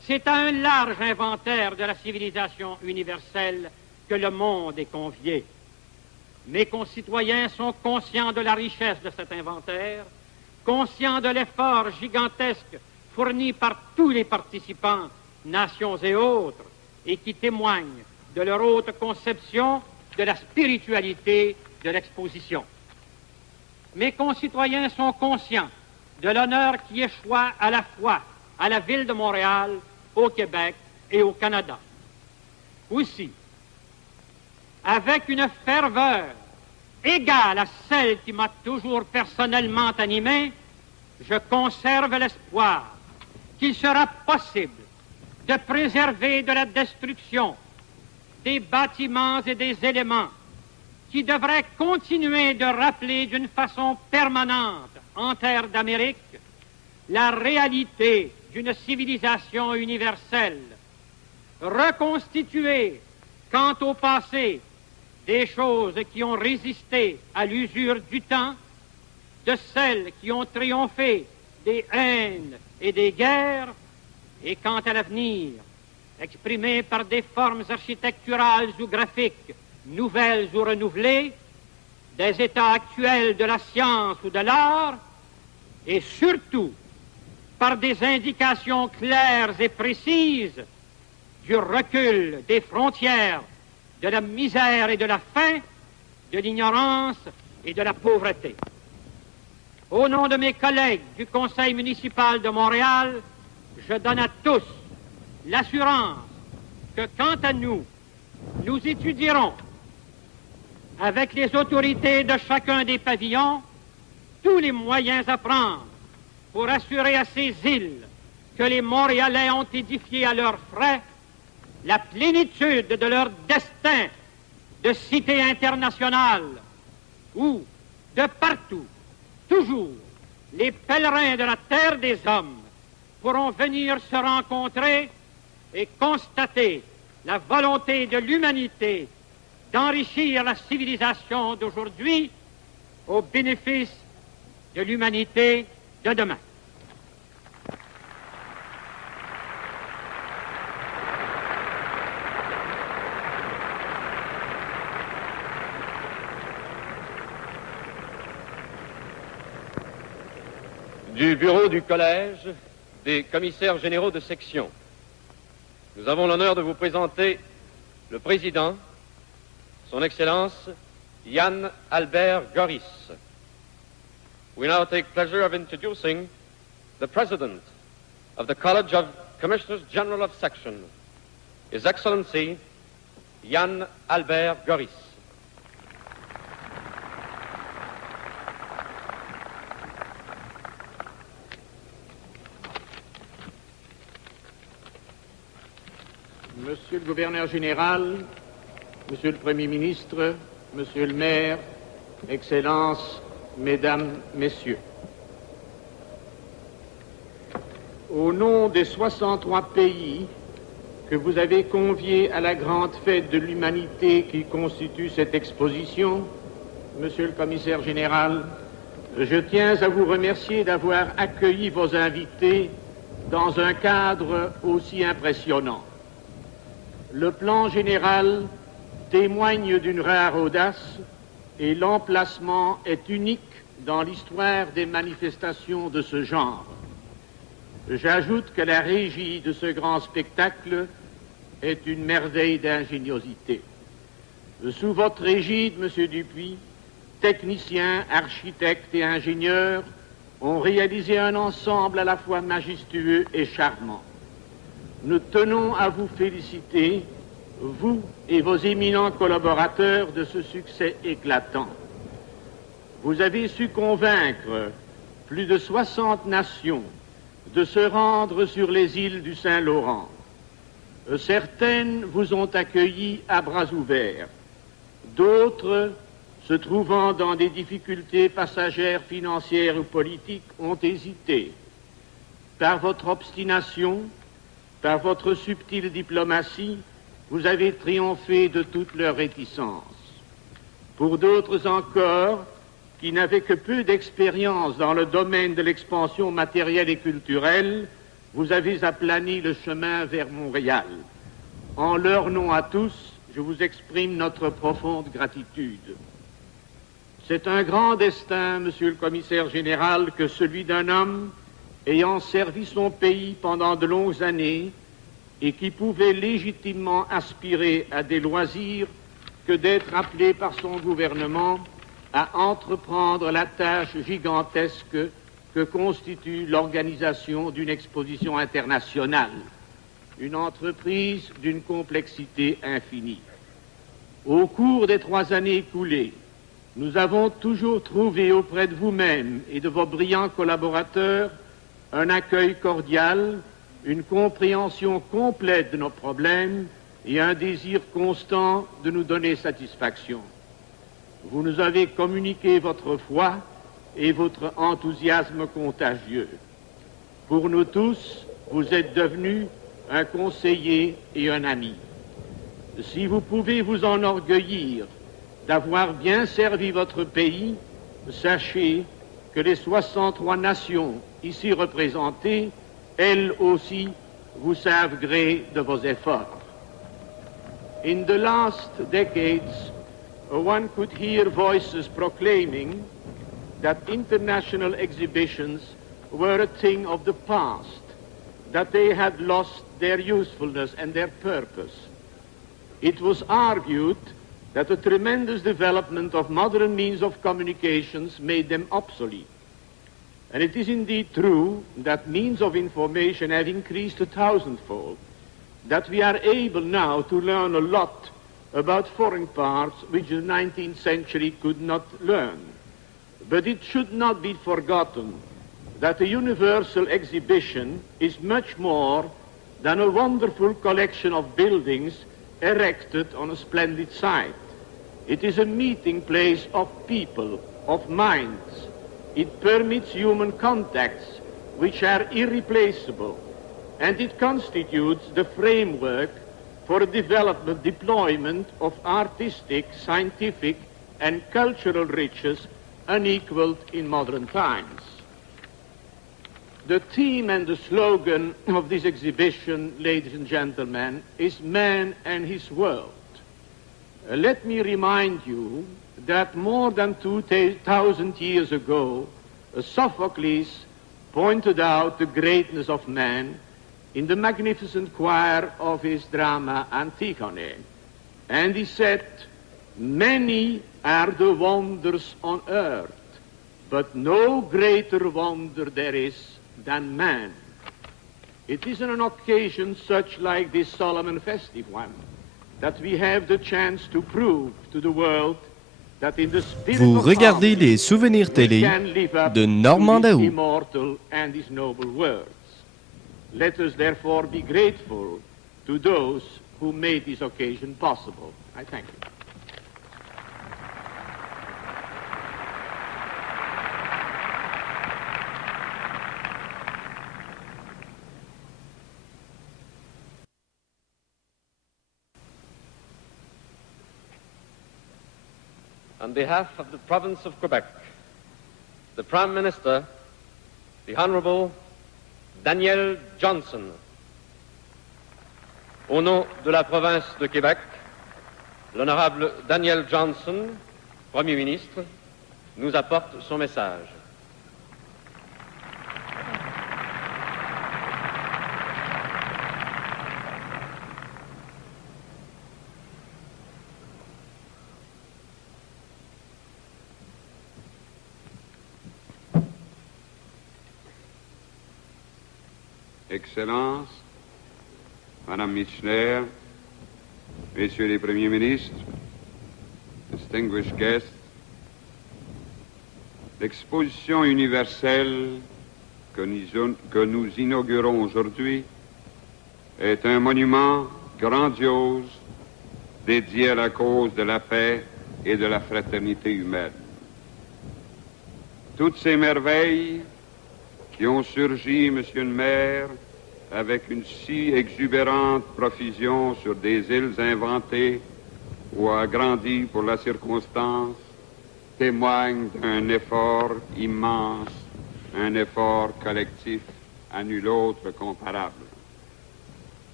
C'est à un large inventaire de la civilisation universelle que le monde est convié. Mes concitoyens sont conscients de la richesse de cet inventaire, conscients de l'effort gigantesque fourni par tous les participants, nations et autres, et qui témoignent de leur haute conception de la spiritualité de l'exposition. Mes concitoyens sont conscients de l'honneur qui échoit à la fois à la ville de Montréal, au Québec et au Canada. Aussi, avec une ferveur égale à celle qui m'a toujours personnellement animé, je conserve l'espoir qu'il sera possible de préserver de la destruction des bâtiments et des éléments qui devraient continuer de rappeler d'une façon permanente en terre d'Amérique la réalité d'une civilisation universelle, reconstituer quant au passé des choses qui ont résisté à l'usure du temps de celles qui ont triomphé des haines et des guerres, et quant à l'avenir, exprimé par des formes architecturales ou graphiques nouvelles ou renouvelées, des états actuels de la science ou de l'art, et surtout par des indications claires et précises du recul des frontières, de la misère et de la faim, de l'ignorance et de la pauvreté. Au nom de mes collègues du Conseil municipal de Montréal, je donne à tous l'assurance que, quant à nous, nous étudierons avec les autorités de chacun des pavillons tous les moyens à prendre pour assurer à ces îles que les Montréalais ont édifiées à leurs frais la plénitude de leur destin de cité internationale où, de partout, toujours, les pèlerins de la terre des hommes pourront venir se rencontrer et constater la volonté de l'humanité d'enrichir la civilisation d'aujourd'hui au bénéfice de l'humanité de demain. Du bureau du collège des commissaires généraux de section, nous avons l'honneur de vous présenter le président, son Excellence Jan Albert Goris. We now take pleasure of introducing the President of the College of Commissioners General of Section, His Excellency Jan Albert Goris. Monsieur le gouverneur général, Monsieur le Premier ministre, Monsieur le maire, Excellences, Mesdames, Messieurs. Au nom des 63 pays que vous avez conviés à la grande fête de l'humanité qui constitue cette exposition, Monsieur le commissaire général, je tiens à vous remercier d'avoir accueilli vos invités dans un cadre aussi impressionnant. Le plan général témoigne d'une rare audace et l'emplacement est unique dans l'histoire des manifestations de ce genre. J'ajoute que la régie de ce grand spectacle est une merveille d'ingéniosité. Sous votre égide, Monsieur Dupuis, techniciens, architectes et ingénieurs ont réalisé un ensemble à la fois majestueux et charmant. Nous tenons à vous féliciter, vous et vos éminents collaborateurs, de ce succès éclatant. Vous avez su convaincre plus de 60 nations de se rendre sur les îles du Saint-Laurent. Certaines vous ont accueillis à bras ouverts. D'autres, se trouvant dans des difficultés passagères, financières ou politiques, ont hésité. Par votre obstination, par votre subtile diplomatie, vous avez triomphé de toute leur réticence. Pour d'autres encore, qui n'avaient que peu d'expérience dans le domaine de l'expansion matérielle et culturelle, vous avez aplani le chemin vers Montréal. En leur nom à tous, je vous exprime notre profonde gratitude. C'est un grand destin, Monsieur le commissaire général, que celui d'un homme ayant servi son pays pendant de longues années et qui pouvait légitimement aspirer à des loisirs que d'être appelé par son gouvernement à entreprendre la tâche gigantesque que constitue l'organisation d'une exposition internationale, une entreprise d'une complexité infinie. Au cours des 3 années écoulées, nous avons toujours trouvé auprès de vous-même et de vos brillants collaborateurs un accueil cordial, une compréhension complète de nos problèmes et un désir constant de nous donner satisfaction. Vous nous avez communiqué votre foi et votre enthousiasme contagieux. Pour nous tous, vous êtes devenus un conseiller et un ami. Si vous pouvez vous enorgueillir d'avoir bien servi votre pays, sachez que les 63 nations ici représentées, elles aussi, vous savent gré de vos efforts. In the last decades, one could hear voices proclaiming that international exhibitions were a thing of the past, that they had lost their usefulness and their purpose. It was argued that the tremendous development of modern means of communications made them obsolete. And it is indeed true that means of information have increased 1,000-fold, that we are able now to learn a lot about foreign parts which the 19th century could not learn. But it should not be forgotten that a universal exhibition is much more than a wonderful collection of buildings erected on a splendid site. It is a meeting place of people, of minds. It permits human contacts which are irreplaceable, and it constitutes the framework for a deployment of artistic, scientific, and cultural riches unequaled in modern times. The theme and the slogan of this exhibition, ladies and gentlemen, is Man and His World. Let me remind you that more than 2,000 years ago, Sophocles pointed out the greatness of man in the magnificent choir of his drama Antigone. And he said, "Many are the wonders on earth, but no greater wonder there is than man." It is on an occasion such like this solemn and festive one that we have the chance to prove to the world that in the spirit Vous of regardez harmony, les souvenirs we télé can live up de to Normand his Daou. immortal and his noble words. Let us therefore be grateful to those who made this occasion possible. I thank you. On behalf of the province of Quebec, the Prime Minister, the Honorable Daniel Johnson, au nom de la province de Québec, l'Honorable Daniel Johnson, Premier ministre, nous apporte son message. Excellences, Madame Michener, Messieurs les Premiers ministres, distinguished guests, l'exposition universelle que nous inaugurons aujourd'hui est un monument grandiose dédié à la cause de la paix et de la fraternité humaine. Toutes ces merveilles qui ont surgi, Monsieur le maire, avec une si exubérante profusion sur des îles inventées ou agrandies pour la circonstance, témoignent d'un effort immense, un effort collectif à nul autre comparable.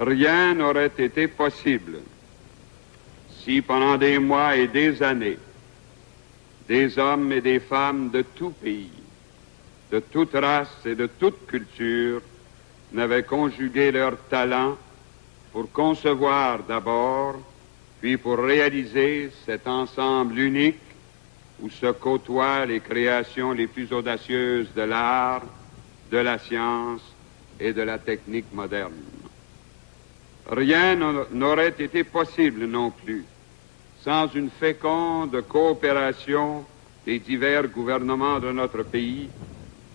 Rien n'aurait été possible si pendant des mois et des années, des hommes et des femmes de tout pays, de toute race et de toute culture, n'avaient conjugué leurs talents pour concevoir d'abord, puis pour réaliser cet ensemble unique où se côtoient les créations les plus audacieuses de l'art, de la science et de la technique moderne. Rien n'aurait été possible non plus sans une féconde coopération des divers gouvernements de notre pays,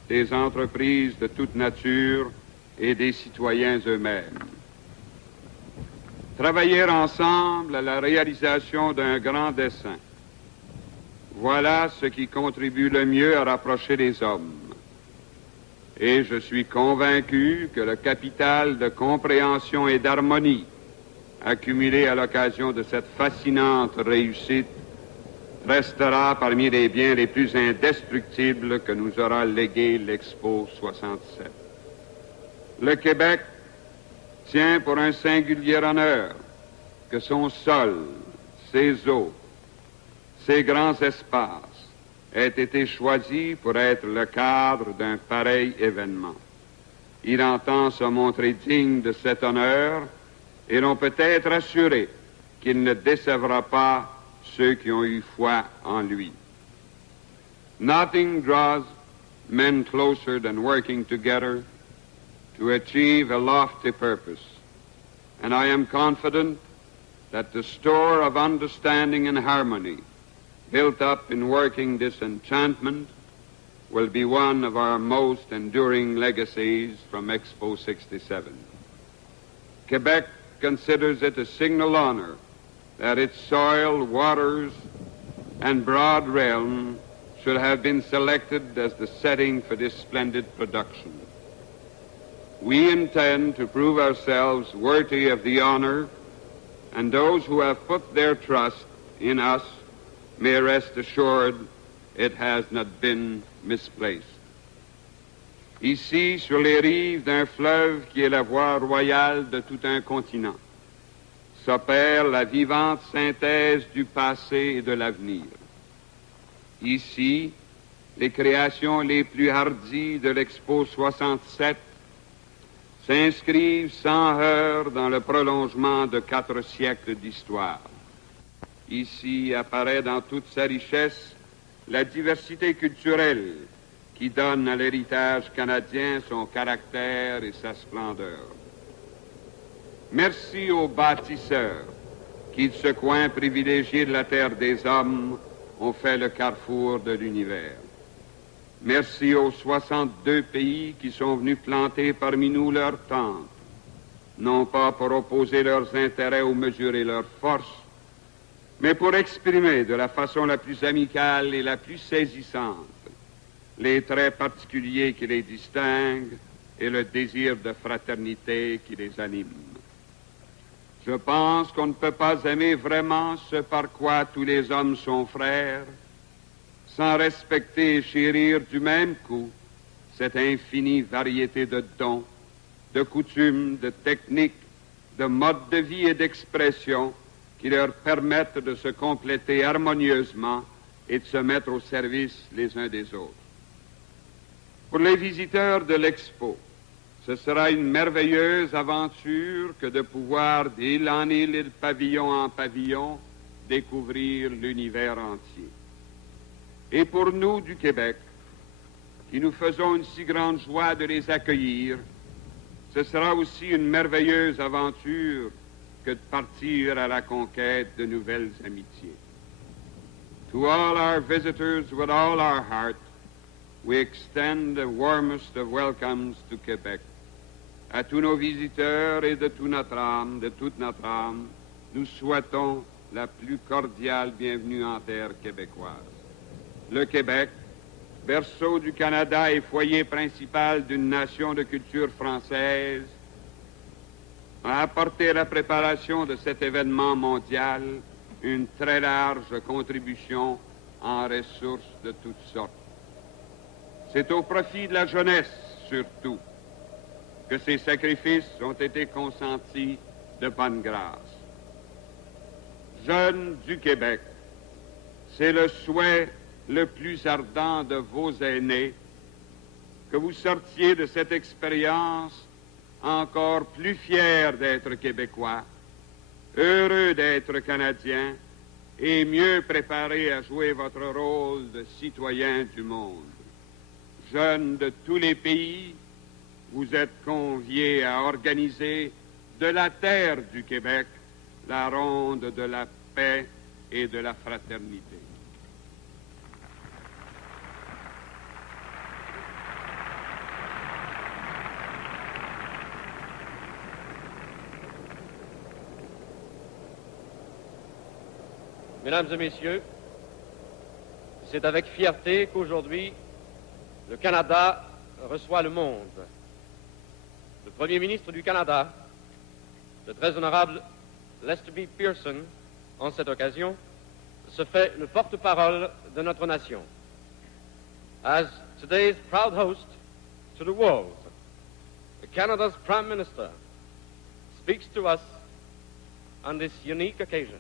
des entreprises de toute nature et des citoyens eux-mêmes. Travailler ensemble à la réalisation d'un grand dessein, voilà ce qui contribue le mieux à rapprocher les hommes. Et je suis convaincu que le capital de compréhension et d'harmonie accumulé à l'occasion de cette fascinante réussite restera parmi les biens les plus indestructibles que nous aura légué l'Expo 67. Le Québec tient pour un singulier honneur que son sol, ses eaux, ses grands espaces aient été choisis pour être le cadre d'un pareil événement. Il entend se montrer digne de cet honneur et l'on peut être assuré qu'il ne décevra pas ceux qui ont eu foi en lui. Nothing draws men closer than working together to achieve a lofty purpose, and I am confident that the store of understanding and harmony built up in working this enchantment will be one of our most enduring legacies from Expo 67. Quebec considers it a signal honor that its soil, waters, and broad realm should have been selected as the setting for this splendid production. We intend to prove ourselves worthy of the honor, and those who have put their trust in us may rest assured it has not been misplaced. Ici, sur les rives d'un fleuve qui est la voie royale de tout un continent, s'opère la vivante synthèse du passé et de l'avenir. Ici, les créations les plus hardies de l'Expo 67 s'inscrivent sans heurts dans le prolongement de 4 siècles d'histoire. Ici apparaît dans toute sa richesse la diversité culturelle qui donne à l'héritage canadien son caractère et sa splendeur. Merci aux bâtisseurs qui, de ce coin privilégié de la terre des hommes, ont fait le carrefour de l'univers. Merci aux 62 pays qui sont venus planter parmi nous leurs tentes, non pas pour opposer leurs intérêts ou mesurer leurs forces, mais pour exprimer de la façon la plus amicale et la plus saisissante les traits particuliers qui les distinguent et le désir de fraternité qui les anime. Je pense qu'on ne peut pas aimer vraiment ce par quoi tous les hommes sont frères, sans respecter et chérir du même coup cette infinie variété de dons, de coutumes, de techniques, de modes de vie et d'expression qui leur permettent de se compléter harmonieusement et de se mettre au service les uns des autres. Pour les visiteurs de l'Expo, ce sera une merveilleuse aventure que de pouvoir d'île en île et de pavillon en pavillon découvrir l'univers entier. Et pour nous du Québec, qui nous faisons une si grande joie de les accueillir, ce sera aussi une merveilleuse aventure que de partir à la conquête de nouvelles amitiés. To all our visitors with all our heart, we extend the warmest of welcomes to Québec. À tous nos visiteurs et de toute notre âme, nous souhaitons la plus cordiale bienvenue en terre québécoise. Le Québec, berceau du Canada et foyer principal d'une nation de culture française, a apporté à la préparation de cet événement mondial une très large contribution en ressources de toutes sortes. C'est au profit de la jeunesse, surtout, que ces sacrifices ont été consentis de bonne grâce. Jeunes du Québec, c'est le souhait le plus ardent de vos aînés que vous sortiez de cette expérience encore plus fiers d'être Québécois, heureux d'être Canadiens et mieux préparés à jouer votre rôle de citoyens du monde. Jeunes de tous les pays, vous êtes conviés à organiser de la terre du Québec la ronde de la paix et de la fraternité. Mesdames et messieurs, c'est avec fierté qu'aujourd'hui, le Canada reçoit le monde. Le Premier ministre du Canada, le très honorable Lester B. Pearson, en cette occasion, se fait le porte-parole de notre nation. As today's proud host to the world, Canada's Prime Minister speaks to us on this unique occasion.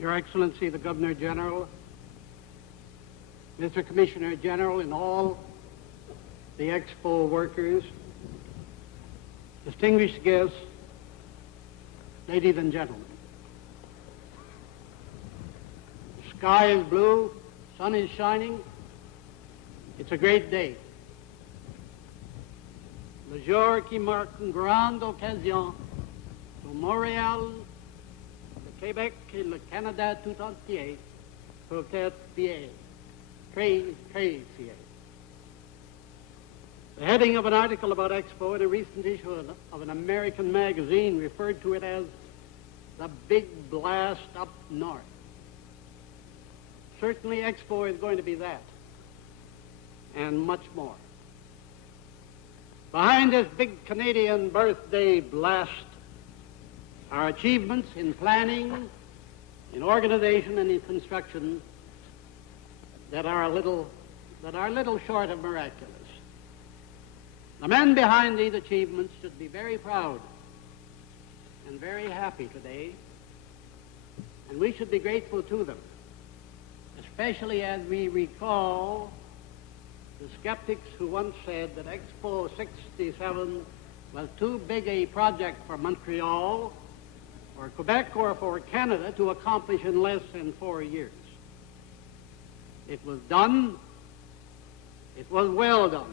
Your Excellency, the Governor General, Mr. Commissioner General, and all the Expo workers, distinguished guests, ladies and gentlemen. The sky is blue, sun is shining. It's a great day. Le jour qui marque une grande occasion pour Montréal, le Québec et le Canada tout entier peuvent être fiers, très, très fiers. The heading of an article about Expo in a recent issue of an American magazine referred to it as the big blast up north. Certainly Expo is going to be that, and much more. Behind this big Canadian birthday blast are achievements in planning, in organization, and in construction that are a little short of miraculous. The men behind these achievements should be very proud and very happy today, and we should be grateful to them, especially as we recall the skeptics who once said that Expo 67 was too big a project for Montreal, or Quebec, or for Canada to accomplish in less than 4 years. It was done. It was well done.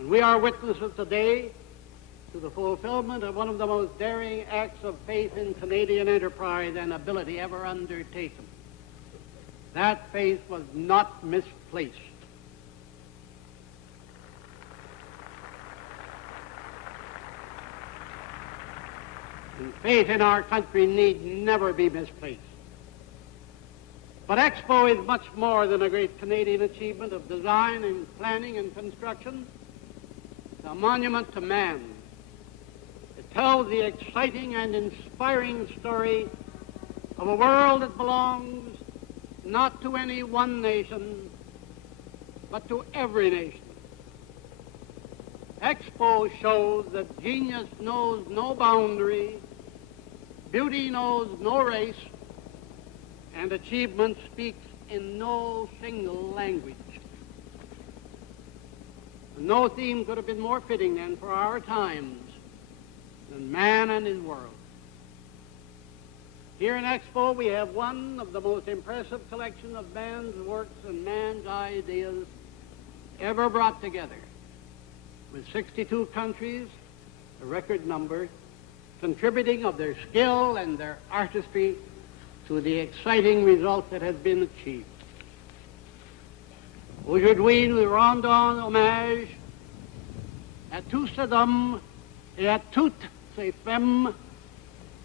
And we are witnesses today to the fulfillment of one of the most daring acts of faith in Canadian enterprise and ability ever undertaken. That faith was not misplaced. And faith in our country need never be misplaced. But Expo is much more than a great Canadian achievement of design and planning and construction. It's a monument to man. It tells the exciting and inspiring story of a world that belongs not to any one nation, but to every nation. Expo shows that genius knows no boundary, beauty knows no race, and achievement speaks in no single language. No theme could have been more fitting than for our times than man and his world. Here in Expo, we have one of the most impressive collections of man's works and man's ideas ever brought together, with 62 countries, a record number, contributing of their skill and their artistry to the exciting result that has been achieved. Aujourd'hui, nous rendons hommage à tous ces hommes et à toutes ces femmes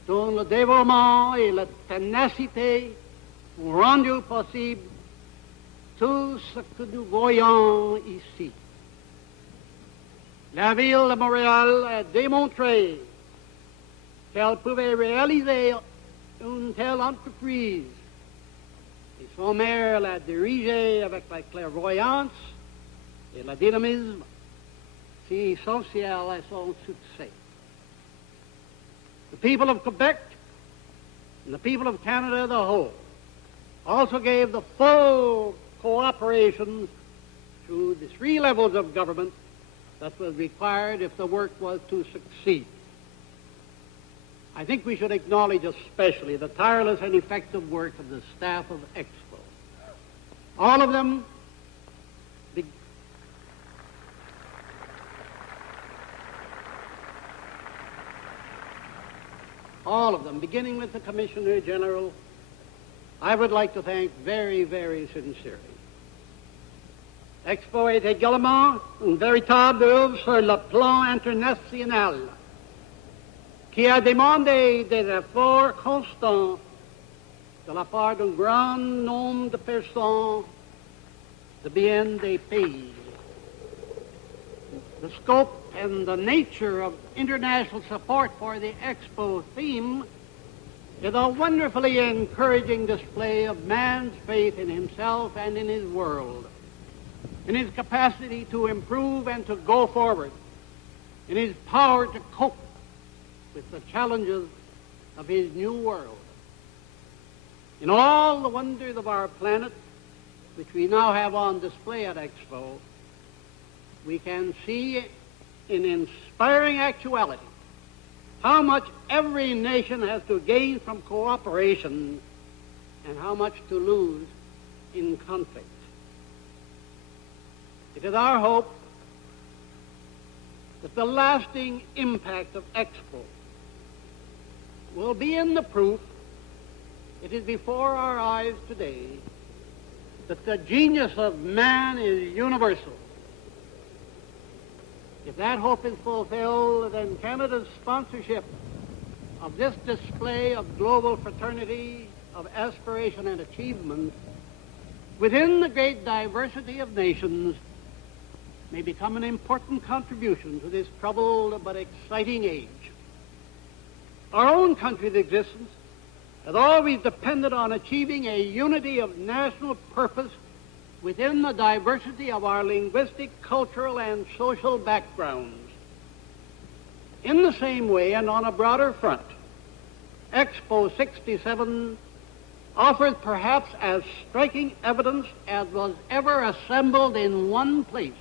dont le dévouement et la ténacité ont rendu possible tout ce que nous voyons ici. La ville de Montréal a démontré qu'elle pouvait réaliser une telle entreprise. Et son maire l'a dirigée avec la clairvoyance et le dynamisme si essentiel à son succès. The people of Quebec and the people of Canada as a whole also gave the full cooperation through the 3 levels of government that was required if the work was to succeed. I think we should acknowledge especially the tireless and effective work of the staff of Expo. All of them beginning with the Commissioner General, I would like to thank very, very sincerely. L'Expo est également une véritable œuvre sur le plan international qui a demandé des efforts constants de la part d'un grand nombre de personnes de bien des pays. The scope and the nature of international support for the Expo theme is a wonderfully encouraging display of man's faith in himself and in his world, in his capacity to improve and to go forward, in his power to cope with the challenges of his new world. In all the wonders of our planet, which we now have on display at Expo, we can see in inspiring actuality how much every nation has to gain from cooperation and how much to lose in conflict. It is our hope that the lasting impact of Expo will be in the proof, it is before our eyes today, that the genius of man is universal. If that hope is fulfilled, then Canada's sponsorship of this display of global fraternity, of aspiration and achievement within the great diversity of nations may become an important contribution to this troubled but exciting age. Our own country's existence has always depended on achieving a unity of national purpose within the diversity of our linguistic, cultural, and social backgrounds. In the same way, and on a broader front, Expo 67 offers perhaps as striking evidence as was ever assembled in one place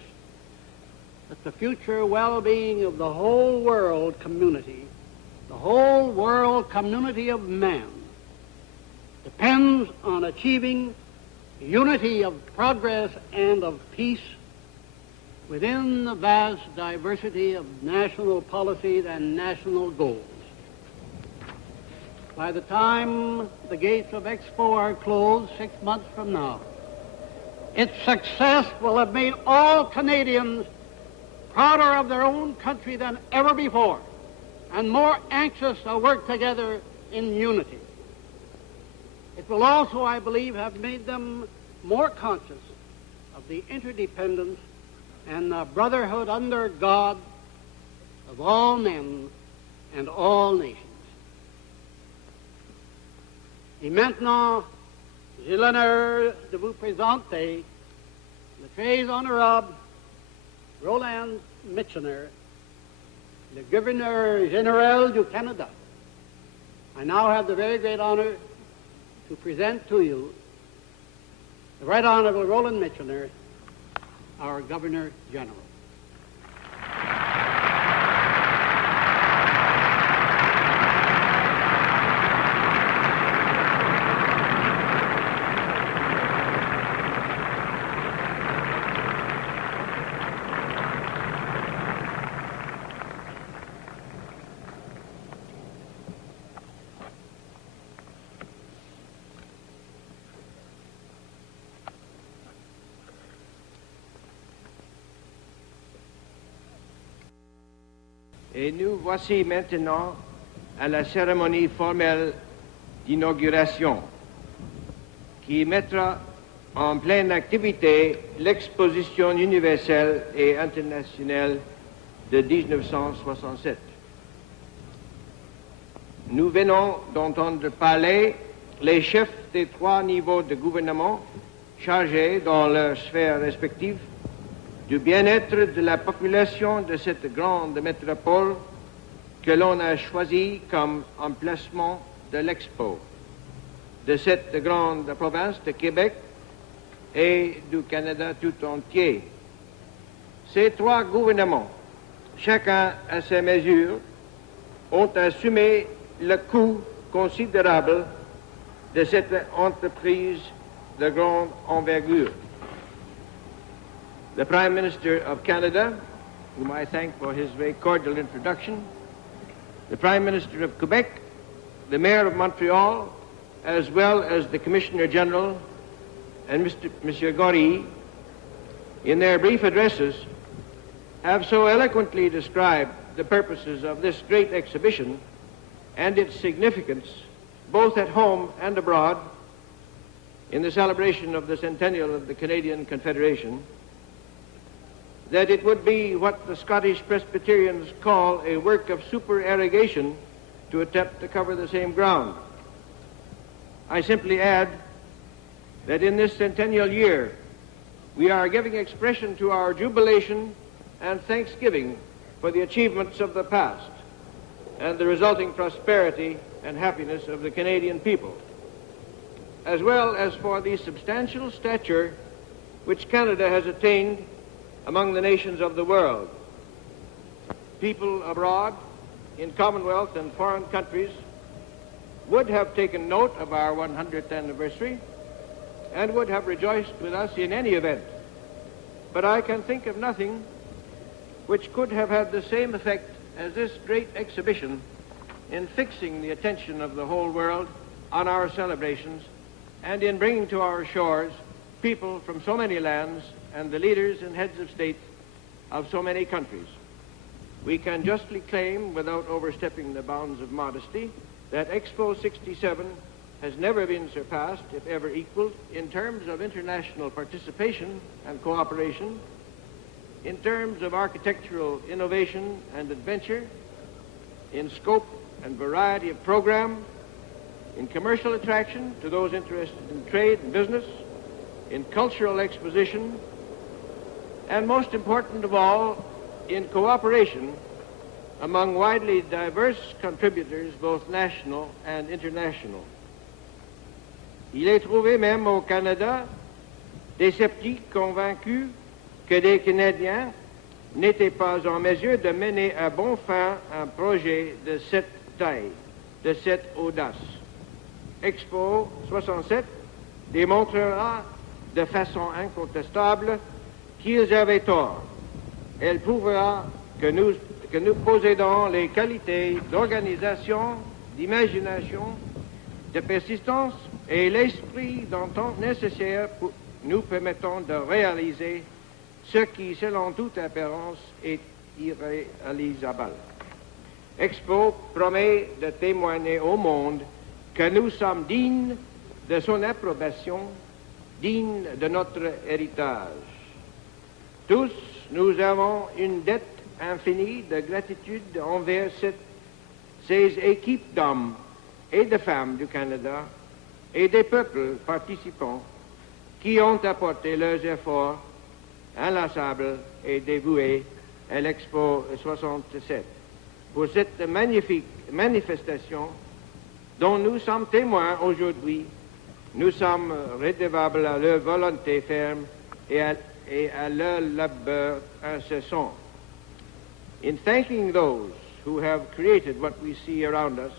that the future well-being of the whole world community, the whole world community of man, depends on achieving unity of progress and of peace within the vast diversity of national policies and national goals. By the time the gates of Expo are closed 6 months from now, its success will have made all Canadians prouder of their own country than ever before and more anxious to work together in unity. It will also, I believe, have made them more conscious of the interdependence and the brotherhood under God of all men and all nations. Et maintenant, j'ai l'honneur de vous présenter le très honorable Roland Michener, le gouverneur général du Canada. I now have the very great honor to present to you the Right Honorable Roland Michener, our Governor General. Et nous voici maintenant à la cérémonie formelle d'inauguration qui mettra en pleine activité l'exposition universelle et internationale de 1967. Nous venons d'entendre parler les chefs des 3 niveaux de gouvernement chargés dans leurs sphères respectives du bien-être de la population de cette grande métropole que l'on a choisie comme emplacement de l'Expo, de cette grande province de Québec et du Canada tout entier. Ces 3 gouvernements, chacun à sa mesure, ont assumé le coût considérable de cette entreprise de grande envergure. The Prime Minister of Canada, whom I thank for his very cordial introduction, the Prime Minister of Quebec, the Mayor of Montreal, as well as the Commissioner General and Monsieur Gorrie, in their brief addresses, have so eloquently described the purposes of this great exhibition and its significance, both at home and abroad, in the celebration of the centennial of the Canadian Confederation, that it would be what the Scottish Presbyterians call a work of supererogation to attempt to cover the same ground. I simply add that in this centennial year, we are giving expression to our jubilation and thanksgiving for the achievements of the past and the resulting prosperity and happiness of the Canadian people, as well as for the substantial stature which Canada has attained among the nations of the world. People abroad, in Commonwealth and foreign countries, would have taken note of our 100th anniversary and would have rejoiced with us in any event. But I can think of nothing which could have had the same effect as this great exhibition in fixing the attention of the whole world on our celebrations and in bringing to our shores people from so many lands and the leaders and heads of state of so many countries. We can justly claim, without overstepping the bounds of modesty, that Expo 67 has never been surpassed, if ever equaled, in terms of international participation and cooperation, in terms of architectural innovation and adventure, in scope and variety of program, in commercial attraction to those interested in trade and business, in cultural exposition, and most important of all, in cooperation among widely diverse contributors, both national and international. Il est trouvé même au Canada des sceptiques convaincus que des Canadiens n'étaient pas en mesure de mener à bon fin un projet de cette taille, de cette audace. Expo 67 démontrera de façon incontestable qu'ils avaient tort. Elle prouvera que nous possédons les qualités d'organisation, d'imagination, de persistance et l'esprit d'entente nécessaire pour nous permettant de réaliser ce qui, selon toute apparence, est irréalisable. Expo promet de témoigner au monde que nous sommes dignes de son approbation, dignes de notre héritage. Tous, nous avons une dette infinie de gratitude envers ces équipes d'hommes et de femmes du Canada et des peuples participants qui ont apporté leurs efforts inlassables et dévoués à l'Expo 67 pour cette magnifique manifestation dont nous sommes témoins aujourd'hui. Nous sommes redevables à leur volonté ferme et à leur labeur incessant. In thanking those who have created what we see around us,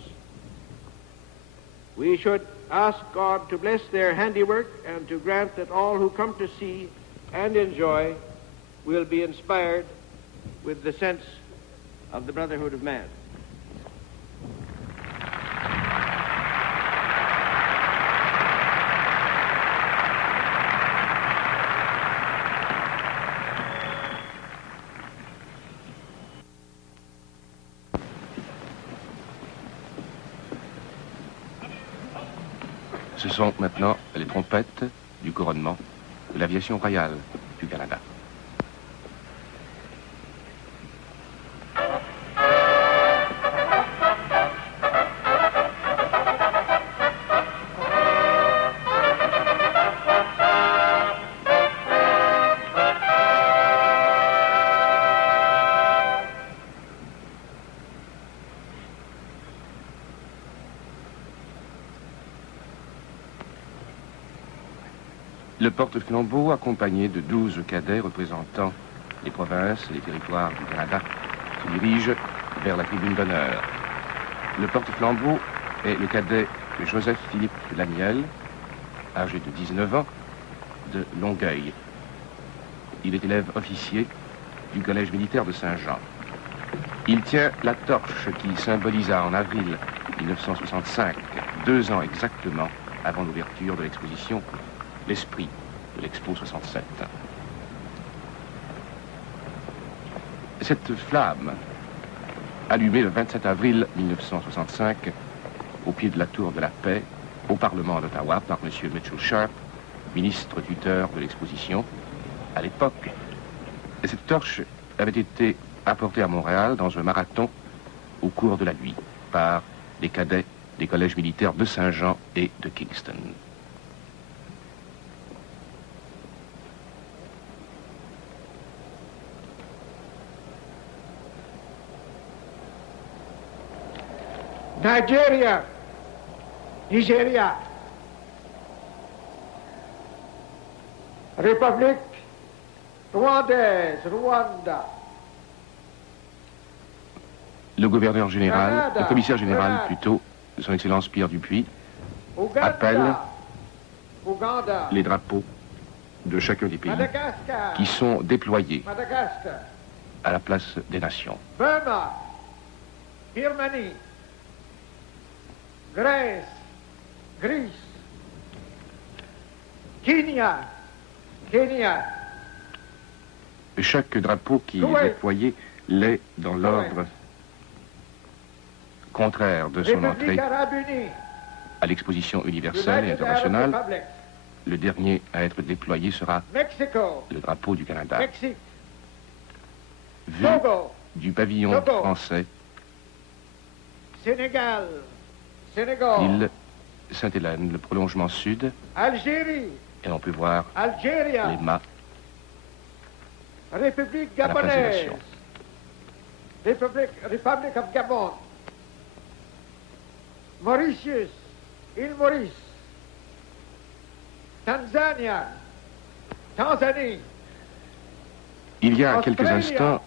we should ask God to bless their handiwork and to grant that all who come to see and enjoy will be inspired with the sense of the brotherhood of man. Ce sont maintenant les trompettes du couronnement de l'aviation royale du Canada. Le porte-flambeau, accompagné de 12 cadets représentant les provinces et les territoires du Canada, se dirige vers la tribune d'honneur. Le porte-flambeau est le cadet Joseph-Philippe Lamiel, âgé de 19 ans, de Longueuil. Il est élève officier du Collège militaire de Saint-Jean. Il tient la torche qui symbolisa en avril 1965, 2 ans exactement avant l'ouverture de l'exposition L'Esprit de l'Expo 67. Cette flamme, allumée le 27 avril 1965, au pied de la Tour de la Paix, au Parlement d'Ottawa, par M. Mitchell Sharp, ministre tuteur de l'exposition, à l'époque, cette torche avait été apportée à Montréal dans un marathon au cours de la nuit par des cadets des collèges militaires de Saint-Jean et de Kingston. Nigeria, Nigeria, République rwandaise, Rwanda. Le gouverneur général, Canada, le commissaire général Canada. plutôt, son Excellence Pierre Dupuis, Ouganda, appelle Ouganda, les drapeaux de chacun des pays Madagascar, qui sont déployés Madagascar, à la place des nations. Burma, Birmanie, Grèce, Greece, Kenya, Kenya, Chaque drapeau qui est Koweït. déployé l'est dans l'ordre contraire de son entrée République arabe unie, à l'exposition universelle et United Arab internationale. Republic, Le dernier à être déployé sera Mexico, le drapeau du Canada. Mexique, Vu Togo, du pavillon Togo. français, Sénégal, Sénégal, l'île Sainte-Hélène, le prolongement sud, Algérie, et on peut voir Algérie, les mâts République à la place des gabonaise, nations. Republic of Gabon, Mauritius, île Maurice, Tanzania, Tanzanie, Il y a quelques Australia. instants,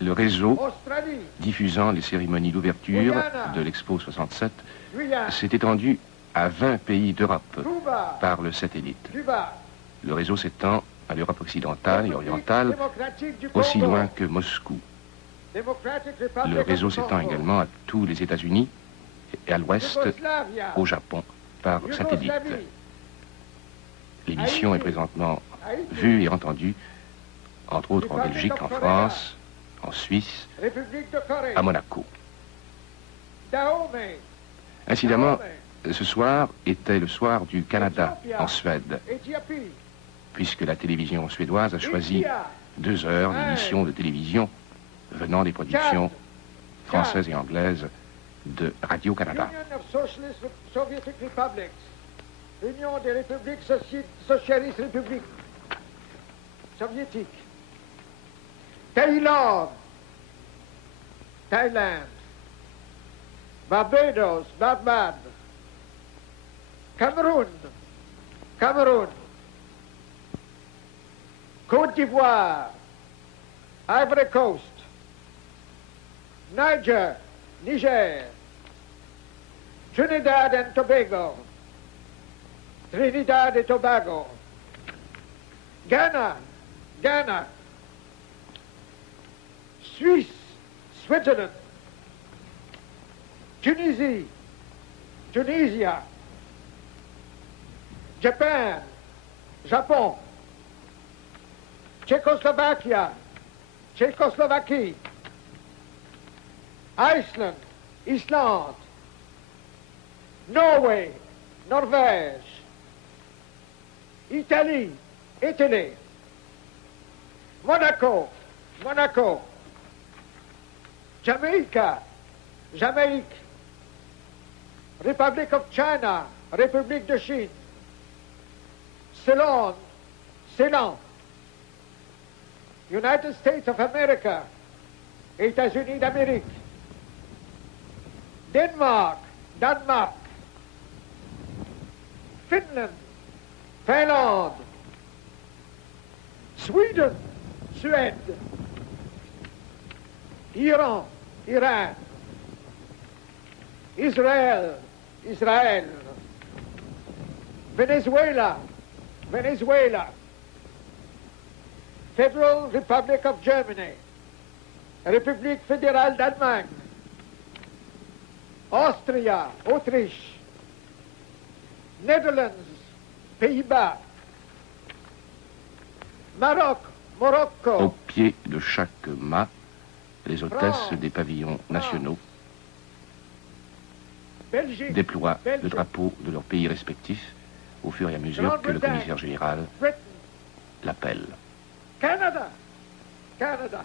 le réseau Australie, diffusant les cérémonies d'ouverture Guyana. de l'Expo 67 Guyane, s'est étendu à 20 pays d'Europe Cuba, par le satellite. Cuba, Le réseau s'étend à l'Europe occidentale et République orientale, démocratique du aussi Congo, loin que Moscou. Democratic Republic Le of réseau s'étend Congo, également à tous les États-Unis et à l'ouest, Yougoslavia, au Japon, par satellite. Yougoslavie, L'émission est Haïti. présentement Haïti, vue et entendue, entre autres en République Belgique, of en Korea. France, en Suisse, République de Corée, à Monaco. Dahomey, Incidemment, Dahomey, ce soir était le soir du Canada en Suède, Éthiopie, puisque la télévision suédoise a choisi India, 2 heures Inde. d'émission de télévision venant des productions françaises et anglaises de Radio-Canada. Union of Socialist Soviétic Republics, Union des républiques socialistes républiques soviétiques, Thaïlande, Thaïlande, Barbados, Barbade, Cameroun, Cameroun, Côte d'Ivoire, Ivory Coast, Niger, Niger, Trinidad and Tobago, Trinidad et Tobago, Ghana, Ghana, Suisse, Switzerland, Tunisie, Tunisia, Japan, Japon, Czechoslovakia, Czechoslovaquie, Iceland, Islande, Norway, Norvège, Italie, Italy, Monaco, Monaco, Jamaica, Jamaïque, Republic of China, République de Chine, Ceylon, Ceylon, United States of America, États-Unis d'Amérique, Denmark, Danemark, Finland, Finlande, Sweden, Suède, Iran, Iran, Israël, Israël, Venezuela, Venezuela, Federal Republic of Germany, République fédérale d'Allemagne, Austria, Autriche, Netherlands, Pays-Bas, Maroc, Au Morocco, pied de chaque mât, les hôtesses des pavillons nationaux déploient le drapeau de leur pays respectif au fur et à mesure que le commissaire général l'appelle. Canada! Canada!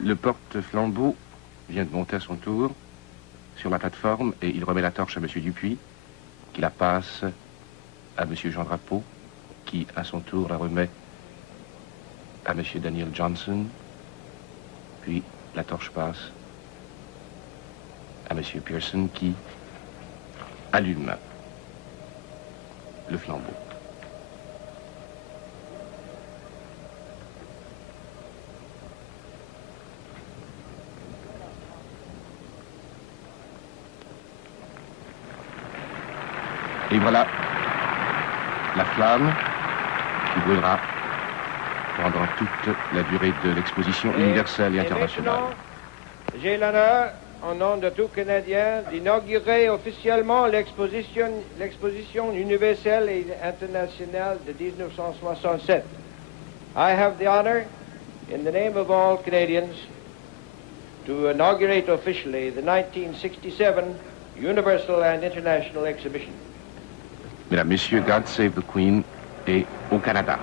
Le porte-flambeau vient de monter à son tour sur la plateforme et il remet la torche à M. Dupuis, qui la passe à M. Jean Drapeau, qui à son tour la remet à M. Daniel Johnson, puis la torche passe à M. Pearson qui allume le flambeau. Et voilà la flamme qui brûlera pendant toute la durée de l'exposition universelle et internationale. J'ai l'honneur, en nom de tout Canadien, d'inaugurer officiellement l'exposition universelle et internationale de 1967. I have the honor, in the name of all Canadians, to inaugurate officially the 1967 Universal and International Exhibition. Mesdames, Messieurs, God Save the Queen et au Canada.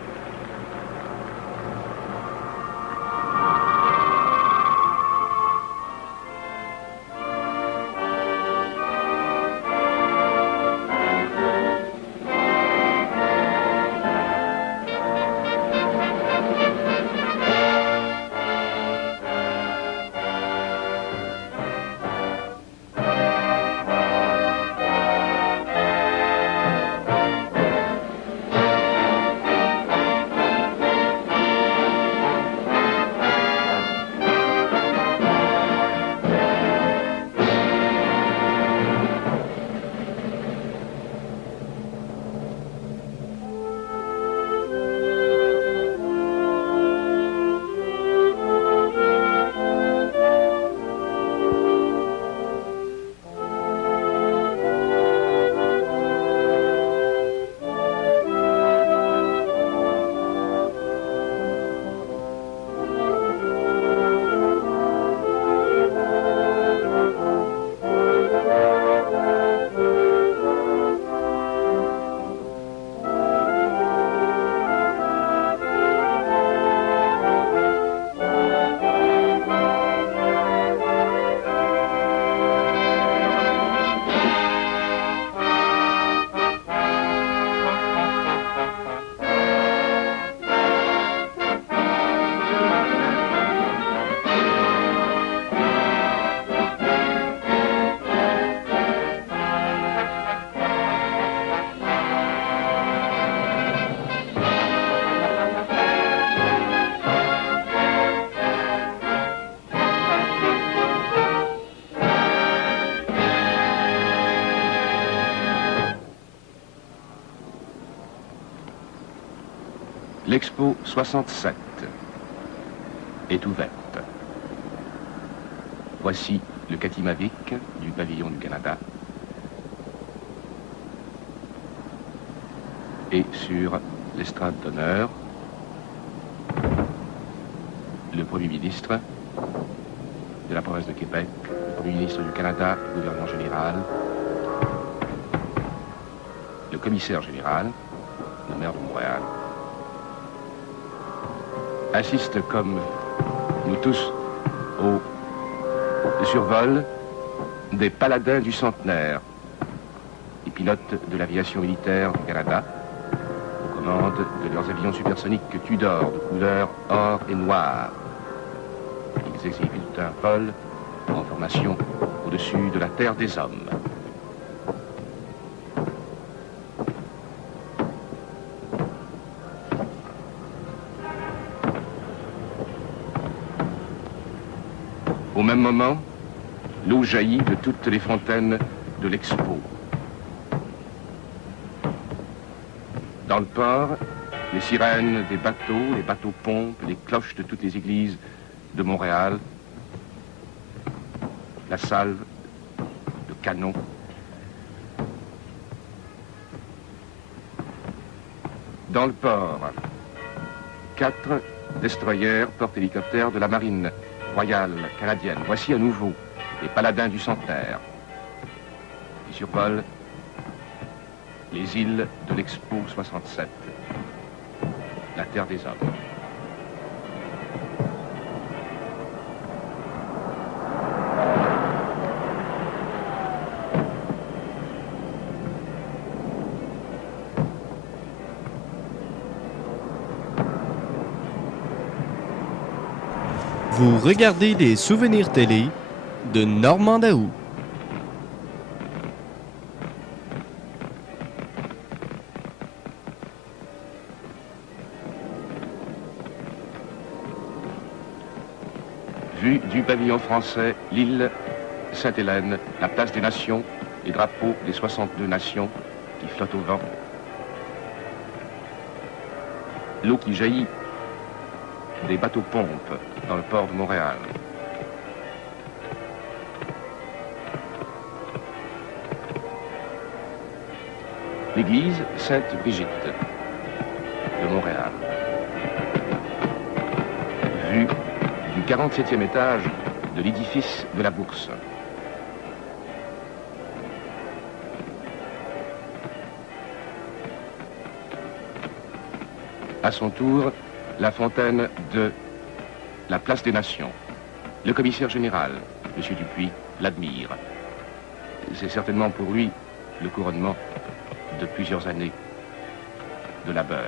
L'Expo 67 est ouverte. Voici le Katimavik du pavillon du Canada. Et sur l'estrade d'honneur, le Premier ministre de la province de Québec, le Premier ministre du Canada, le gouvernement général, le commissaire général, le maire de Montréal, assiste comme nous tous au survol des paladins du centenaire, les pilotes de l'aviation militaire du Canada, aux commandes de leurs avions supersoniques Tudor de couleur or et noir. Ils exécutent un vol en formation au-dessus de la terre des hommes. Au même moment, l'eau jaillit de toutes les fontaines de l'Expo. Dans le port, les sirènes des bateaux, les bateaux-pompes, les cloches de toutes les églises de Montréal, la salve canons. Dans le port, 4 destroyers porte-hélicoptères de la marine royale canadienne. Voici à nouveau les paladins du centenaire. Et sur vol, les îles de l'Expo 67, la terre des hommes. Vous regardez des souvenirs télé de Normand Daou. Vue du pavillon français, l'île Sainte-Hélène, la place des Nations, les drapeaux des 62 nations qui flottent au vent. L'eau qui jaillit des bateaux-pompes dans le port de Montréal. L'église Sainte-Brigitte de Montréal. Vue du 47e étage de l'édifice de la Bourse. À son tour, la fontaine de la place des Nations. Le commissaire général, M. Dupuis, l'admire. C'est certainement pour lui le couronnement de plusieurs années de labeur.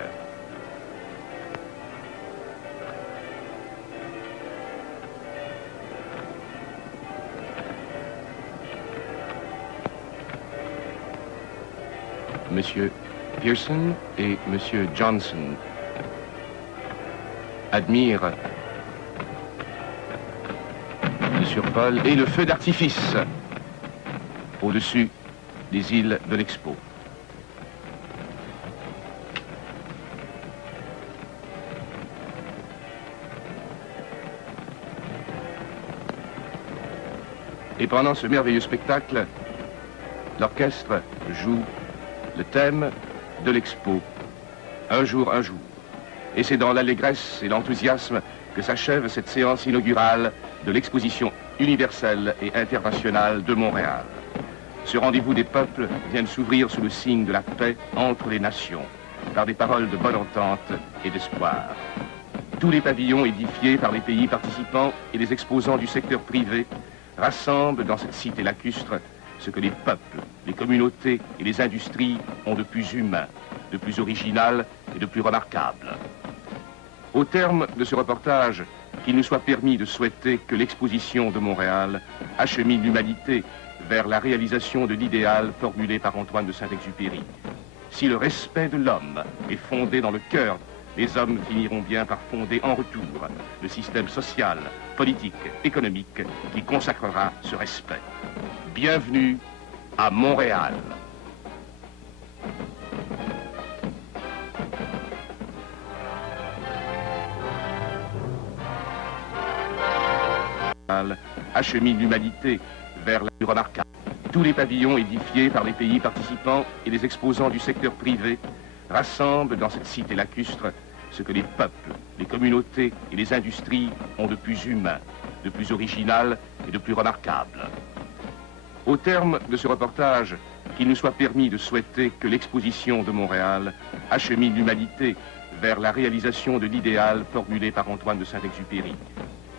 Monsieur Pearson et Monsieur Johnson admirent le survol et le feu d'artifice au-dessus des îles de l'Expo. Et pendant ce merveilleux spectacle, l'orchestre joue le thème de l'Expo, un jour, un jour. Et c'est dans l'allégresse et l'enthousiasme que s'achève cette séance inaugurale de l'exposition universelle et internationale de Montréal. Ce rendez-vous des peuples vient de s'ouvrir sous le signe de la paix entre les nations, par des paroles de bonne entente et d'espoir. Tous les pavillons édifiés par les pays participants et les exposants du secteur privé rassemblent dans cette cité lacustre ce que les peuples, les communautés et les industries ont de plus humain, de plus original et de plus remarquable. Au terme de ce reportage, qu'il nous soit permis de souhaiter que l'exposition de Montréal achemine l'humanité vers la réalisation de l'idéal formulé par Antoine de Saint-Exupéry. Si le respect de l'homme est fondé dans le cœur, les hommes finiront bien par fonder en retour le système social, politique, économique qui consacrera ce respect. Bienvenue à Montréal. Achemine l'humanité vers la plus remarquable. Tous les pavillons édifiés par les pays participants et les exposants du secteur privé rassemblent dans cette cité lacustre ce que les peuples, les communautés et les industries ont de plus humain, de plus original et de plus remarquable. Au terme de ce reportage, qu'il nous soit permis de souhaiter que l'exposition de Montréal achemine l'humanité vers la réalisation de l'idéal formulé par Antoine de Saint-Exupéry.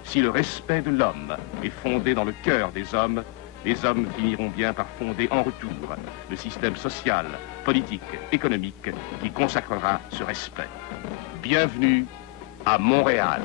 Si le respect de l'homme est fondé dans le cœur des hommes, les hommes finiront bien par fonder en retour le système social, politique, économique qui consacrera ce respect. Bienvenue à Montréal.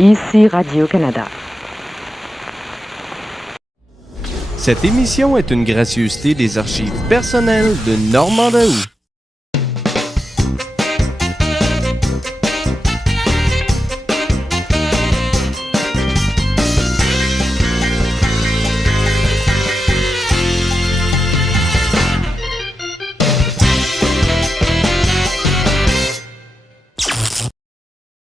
Ici Radio-Canada. Cette émission est une gracieuseté des archives personnelles de Normand Daoust.